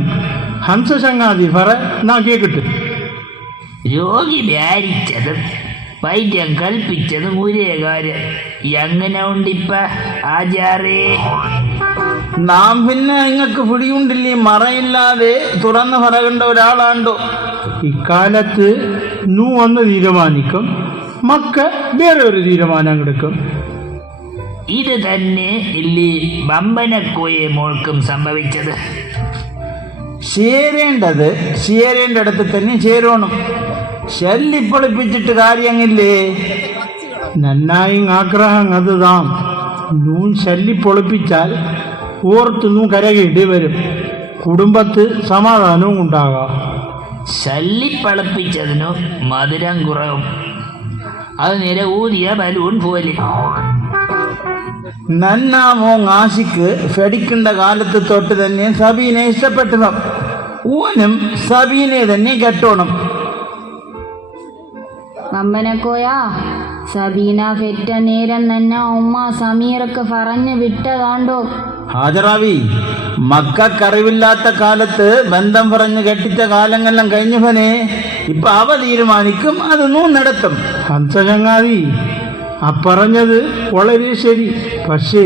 ഹംസ ചങ്ങാതി പറ നാ കേക്കിട്ട്. രോഗി വ്യാരിച്ചതും വൈദ്യം കൽപ്പിച്ചതും ഒരേ കാര്യം. എങ്ങനെ ഉണ്ടിപ്പ ആചാരേ? നാം പിന്നെ നിങ്ങൾക്ക് പിടിയുണ്ടില്ലേ, മറയില്ലാതെ തുറന്ന് പറയേണ്ട ഒരാളാണ്ടോ. ഇക്കാലത്ത് നൂ ഒന്ന് തീരുമാനിക്കും, മക്ക വേറെ ഒരു തീരുമാനം എടുക്കും. ഇത് തന്നെ ഇല്ലേ ബമ്പനക്കോയെ മോൾക്കും സംഭവിച്ചത്. ചേരേണ്ടടുത്ത് തന്നെ ചേരോണം. ശല്യപ്പൊളിപ്പിച്ചിട്ട് കാര്യങ്ങില്ലേ? നന്നായി ആഗ്രഹം അത് താം. നൂ ശല്ലി പൊളിപ്പിച്ചാൽ ഓർത്ത് നൂ കരകേണ്ടി വരും. കുടുംബത്ത് സമാധാനവും ഉണ്ടാകാം. ശല്ലിപ്പളപ്പിച്ചതിനു മധുരം കുറവും. അത് നില ഊതിയ ബലൂൺ പോലെ. നന്നാമോ ആശിക്ക് ഫെടിക്കേണ്ട കാലത്ത് തൊട്ട് തന്നെ സബീനെ ഇഷ്ടപ്പെട്ടതാം. ഊനും സബീനെ തന്നെ കെട്ടോണം. വമ്പനക്കോയാ, സബീന ഫെറ്റ നേരം തന്നെ ഉമ്മ സമീറക്ക് പറഞ്ഞു വിട്ടതാണ്ടോ. ഹാജറാവി, മക്കറിവില്ലാത്ത കാലത്ത് ബന്ധം പറഞ്ഞ് കെട്ടിച്ച കാലങ്ങളെല്ലാം കഴിഞ്ഞവനെ ഇപ്പൊ അവ തീരുമാനിക്കും, അത് നൂ നടത്തും. ഹംസ ചങ്ങാതി പറഞ്ഞത് വളരെ ശരി. പക്ഷേ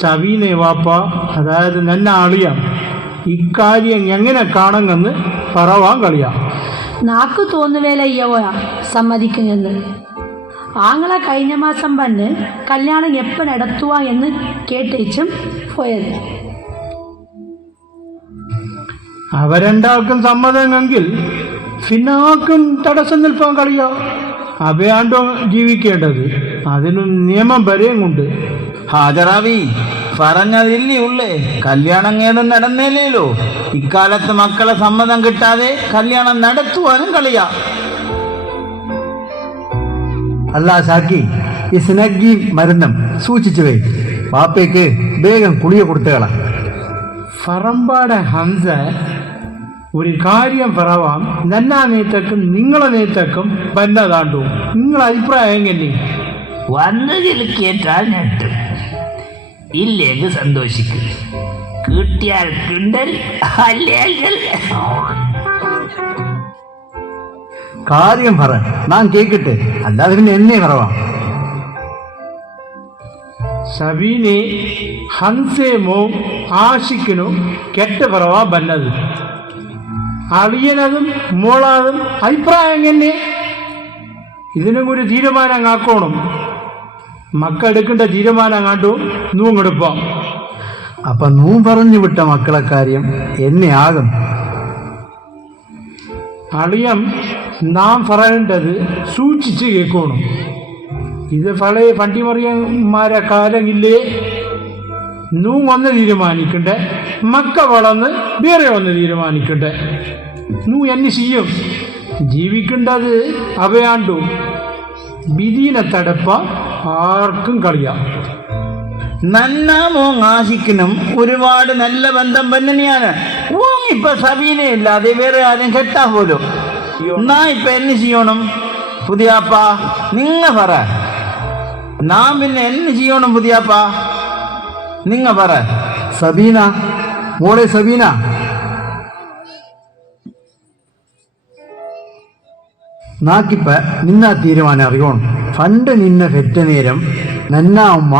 സബീനെ വാപ്പ, അതായത് നന്ന അളിയാം, ഇക്കാര്യം എങ്ങനെ കാണുമെന്ന് പറവാൻ കളിയാം. നാക്ക് തോന്നുവേലയ്യവോയാ സമ്മതിക്കുന്നെന്ന്. ആങ്ങളെ കഴിഞ്ഞ മാസം വന്ന് കല്യാണം എപ്പോൾ നടത്തുക എന്ന് കേട്ടേച്ചും പോയത്. അവരെണ്ടാൾക്കും സമ്മതമെങ്കിൽ പിന്നെ ആർക്കും തടസ്സം നിൽപ്പാൻ കളിയാ. അവയാണ്ടോ ജീവിക്കേണ്ടത്, അതിനും നിയമം വരെയും കൊണ്ട്. ഹാജറാവി പറഞ്ഞതില്ലേ ഉള്ളേ, കല്യാണം ഏതും നടന്നേലേലോ. ഇക്കാലത്ത് മക്കളെ സമ്മതം കിട്ടാതെ കല്യാണം നടത്തുവാനും കളിയാ. അല്ല ഷാക്കി, ഈ സ്നഗ്ഗി മരുന്നും സൂക്ഷിച്ചു വേ. പാപ്പയ്ക്ക് വേഗം കുളിയ കൊടുത്തുകള. ഫറമ്പാട ഹംസ ഒരു കാര്യം പറവാം, നന്നാ നേത്തക്കും നിങ്ങളെ നേത്തക്കും വന്നതാണ്ടു. നിങ്ങളെ അഭിപ്രായം എങ്ങനെ? വന്നതിൽ കേട്ടാൽ ഞെട്ടും, ഇല്ലെങ്കിൽ സന്തോഷിക്കും. കിട്ടിയാൽ കിണ്ടൽ, അല്ലെങ്കിൽ കാര്യം പറ, ഞാൻ കേക്കട്ടെ, അല്ലാതെ പിന്നെ എന്നെ പറവാം. സബീനെ ഹംസേമോ ആഷിക്കിനോ കെട്ട പറവാ വന്നത്. അളിയനതും മോളാതും അഭിപ്രായം എങ്ങനെ? ഇതിനും ഒരു തീരുമാനം ആക്കണം. മക്കളെടുക്കേണ്ട തീരുമാനം കണ്ടു നൂങ്ങെടുപ്പാം. അപ്പൊ നൂ പറഞ്ഞു വിട്ട മക്കളെ കാര്യം എന്നെ ആകും. അളിയം നാം പറയേണ്ടത് സൂക്ഷിച്ച് കേൾക്കണം. ഇത് പഴയ പണ്ടിമറിയന്മാരെ കാലമില്ലേ? നൂ ഒന്ന് തീരുമാനിക്കണ്ടേ, മക്ക വളർന്ന് വേറെ ഒന്ന് തീരുമാനിക്കണ്ടേ. നൂ എന്നെ ചെയ്യും. ജീവിക്കേണ്ടത് അവയാണ്ടു. വിധീനെ തടപ്പ ആർക്കും കളിയാം. നന്നാമോ ആശിക്കനും ഒരുപാട് നല്ല ബന്ധം തന്നെയാണ്. ഇപ്പൊ സബീനയില്ലാതെ വേറെ ആരും കെട്ടാ പോലും. നാ ഇപ്പൊ എന്നെ ചെയ്യണം? പുതിയാപ്പ നിങ്ങ പറ. നാം പിന്നെ എന്നെ ചെയ്യണം പുതിയാപ്പ? നിങ്ങ പറ. സബീന, മോളെ സബീന, നാക്കിപ്പ നിന്നാ തീരുമാനം അറിയണം. പണ്ട് നിന്നെ പെറ്റ നേരം നന്നാ ഉമ്മ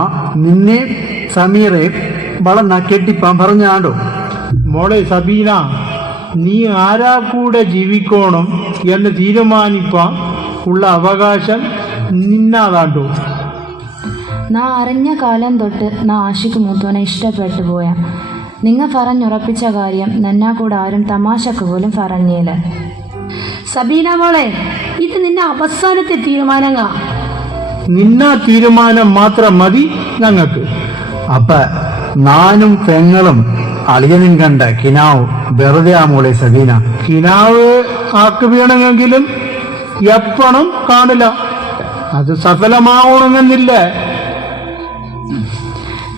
നിന്നെ സമീറെ വളർന്ന കെട്ടിപ്പാൻ പറഞ്ഞാണ്ടോ. മോളെ സബീന, നീ ആരാ കൂടെ ജീവിക്കണം എന്ന് തീരുമാനിപ്പാൻ ഉള്ള അവകാശം നിന്നാതാണ്ടോ. നാ അറിഞ്ഞ കാലം തൊട്ട് നാ ആഷിക്ക് മൂത്തോനെ ഇഷ്ടപ്പെട്ടു പോയ. നിങ്ങ പറഞ്ഞുറപ്പിച്ച കാര്യം നന്നാ കൂടെ ആരും തമാശക്ക് പോലും പറഞ്ഞേല. സബീന മോളെ, ഇത് നിന്റെ അവസാനത്തെ തീരുമാനങ്ങ. നിന്നാ തീരുമാനം മാത്രം മതി ഞങ്ങൾക്ക്. അപ്പ നാനും പെങ്ങളും അളിയനും കണ്ട കിനാവ് വെറുതെ ആ മോളെ സബീന. കിനാവ് ആക്ക് വീണമെങ്കിലും എപ്പണം കാണില്ല. അത് സഫലമാവണമെന്നില്ല.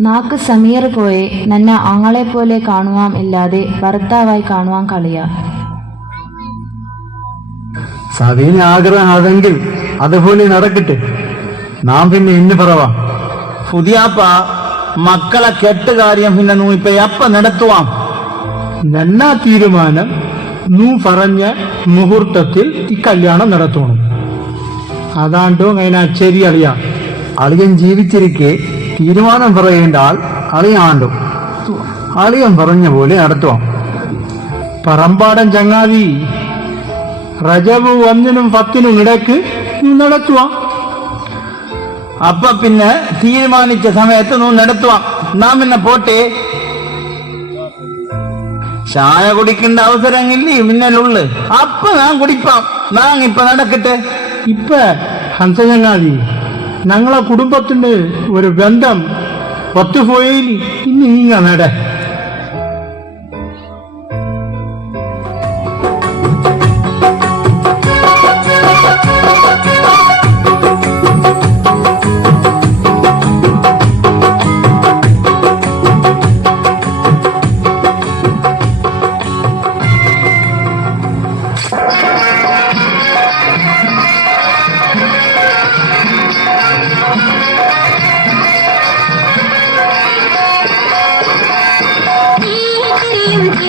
നാക്ക് സമീർ പോയെ നന്ന ആങ്ങളെ പോലെ കാണുവാം, ഇല്ലാതെ ഭർത്താവായി കാണുവാൻ കളിയാ. സബീന ആഗ്രഹം അതെങ്കിൽ അതുപോലെ നടക്കട്ടെ. നാം പിന്നെ ഇന്ന് പറവാം. പുതിയാപ്പ മക്കളെ കെട്ട് കാര്യം പിന്നെ നൂ ഇപ്പൊ എപ്പ നടത്തുവാം? നന്നാ തീരുമാനം നൂ പറഞ്ഞ മുഹൂർത്തത്തിൽ ഈ കല്യാണം നടത്തണം. അതാണ്ടോ അങ്ങനെ ശരി അളിയ. അളിയൻ ജീവിച്ചിരിക്കെ തീരുമാനം പറയേണ്ട ആൾ അളിയാണ്ടു. അളിയൻ പറഞ്ഞ പോലെ നടത്തുവാം. പറമ്പാടൻ ചങ്ങാതി, റജബ് 1-നും 10-നും ഇടയ്ക്ക് നീ നടത്തുവാം. അപ്പൊ പിന്നെ തീരുമാനിച്ച സമയത്ത് നൂ നടത്തുവാം. നാം പിന്നെ പോട്ടെ. ചായ കുടിക്കേണ്ട അവസരമില്ലേ മിന്നലുള്ളു. അപ്പൊ ഞാൻ കുടിപ്പാം. നാം ഇപ്പൊ നടക്കട്ടെ. ഇപ്പൊ ഹംസ ചങ്ങാതി, ഞങ്ങളെ കുടുംബത്തിന്റെ ഒരു ബന്ധം ഒത്തുപോയിൽ ഇനി നീങ്ങ നട.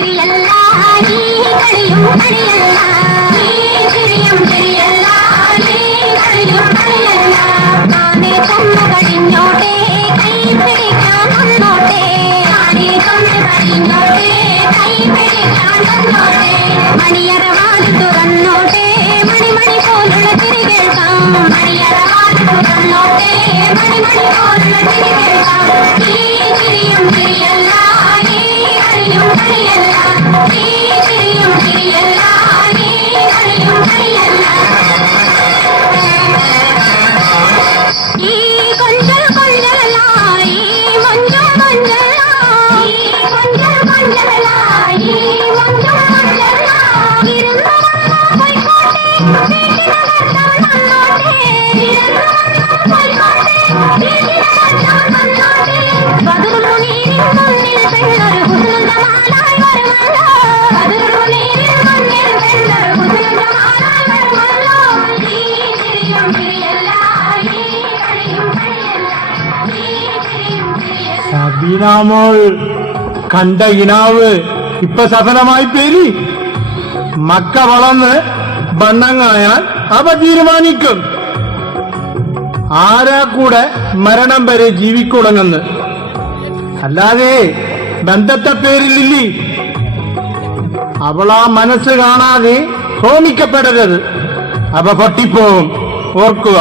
ിൽ സീനാമോൾ കണ്ട ഇനാവ് ഇപ്പൊ സഫലമായി പേരി മക്ക വളർന്ന് ബണ്ണങ്ങായാൽ അവ തീരുമാനിക്കും ആരാ കൂടെ മരണം വരെ ജീവിക്കുടങ്ങുന്ന്. അല്ലാതെ ബന്ധത്തെ പേരിലില്ലേ. അവളാ മനസ്സ് കാണാതെ ഹോമിക്കപ്പെടരുത്. അവ പൊട്ടിപ്പോവും, ഓർക്കുക.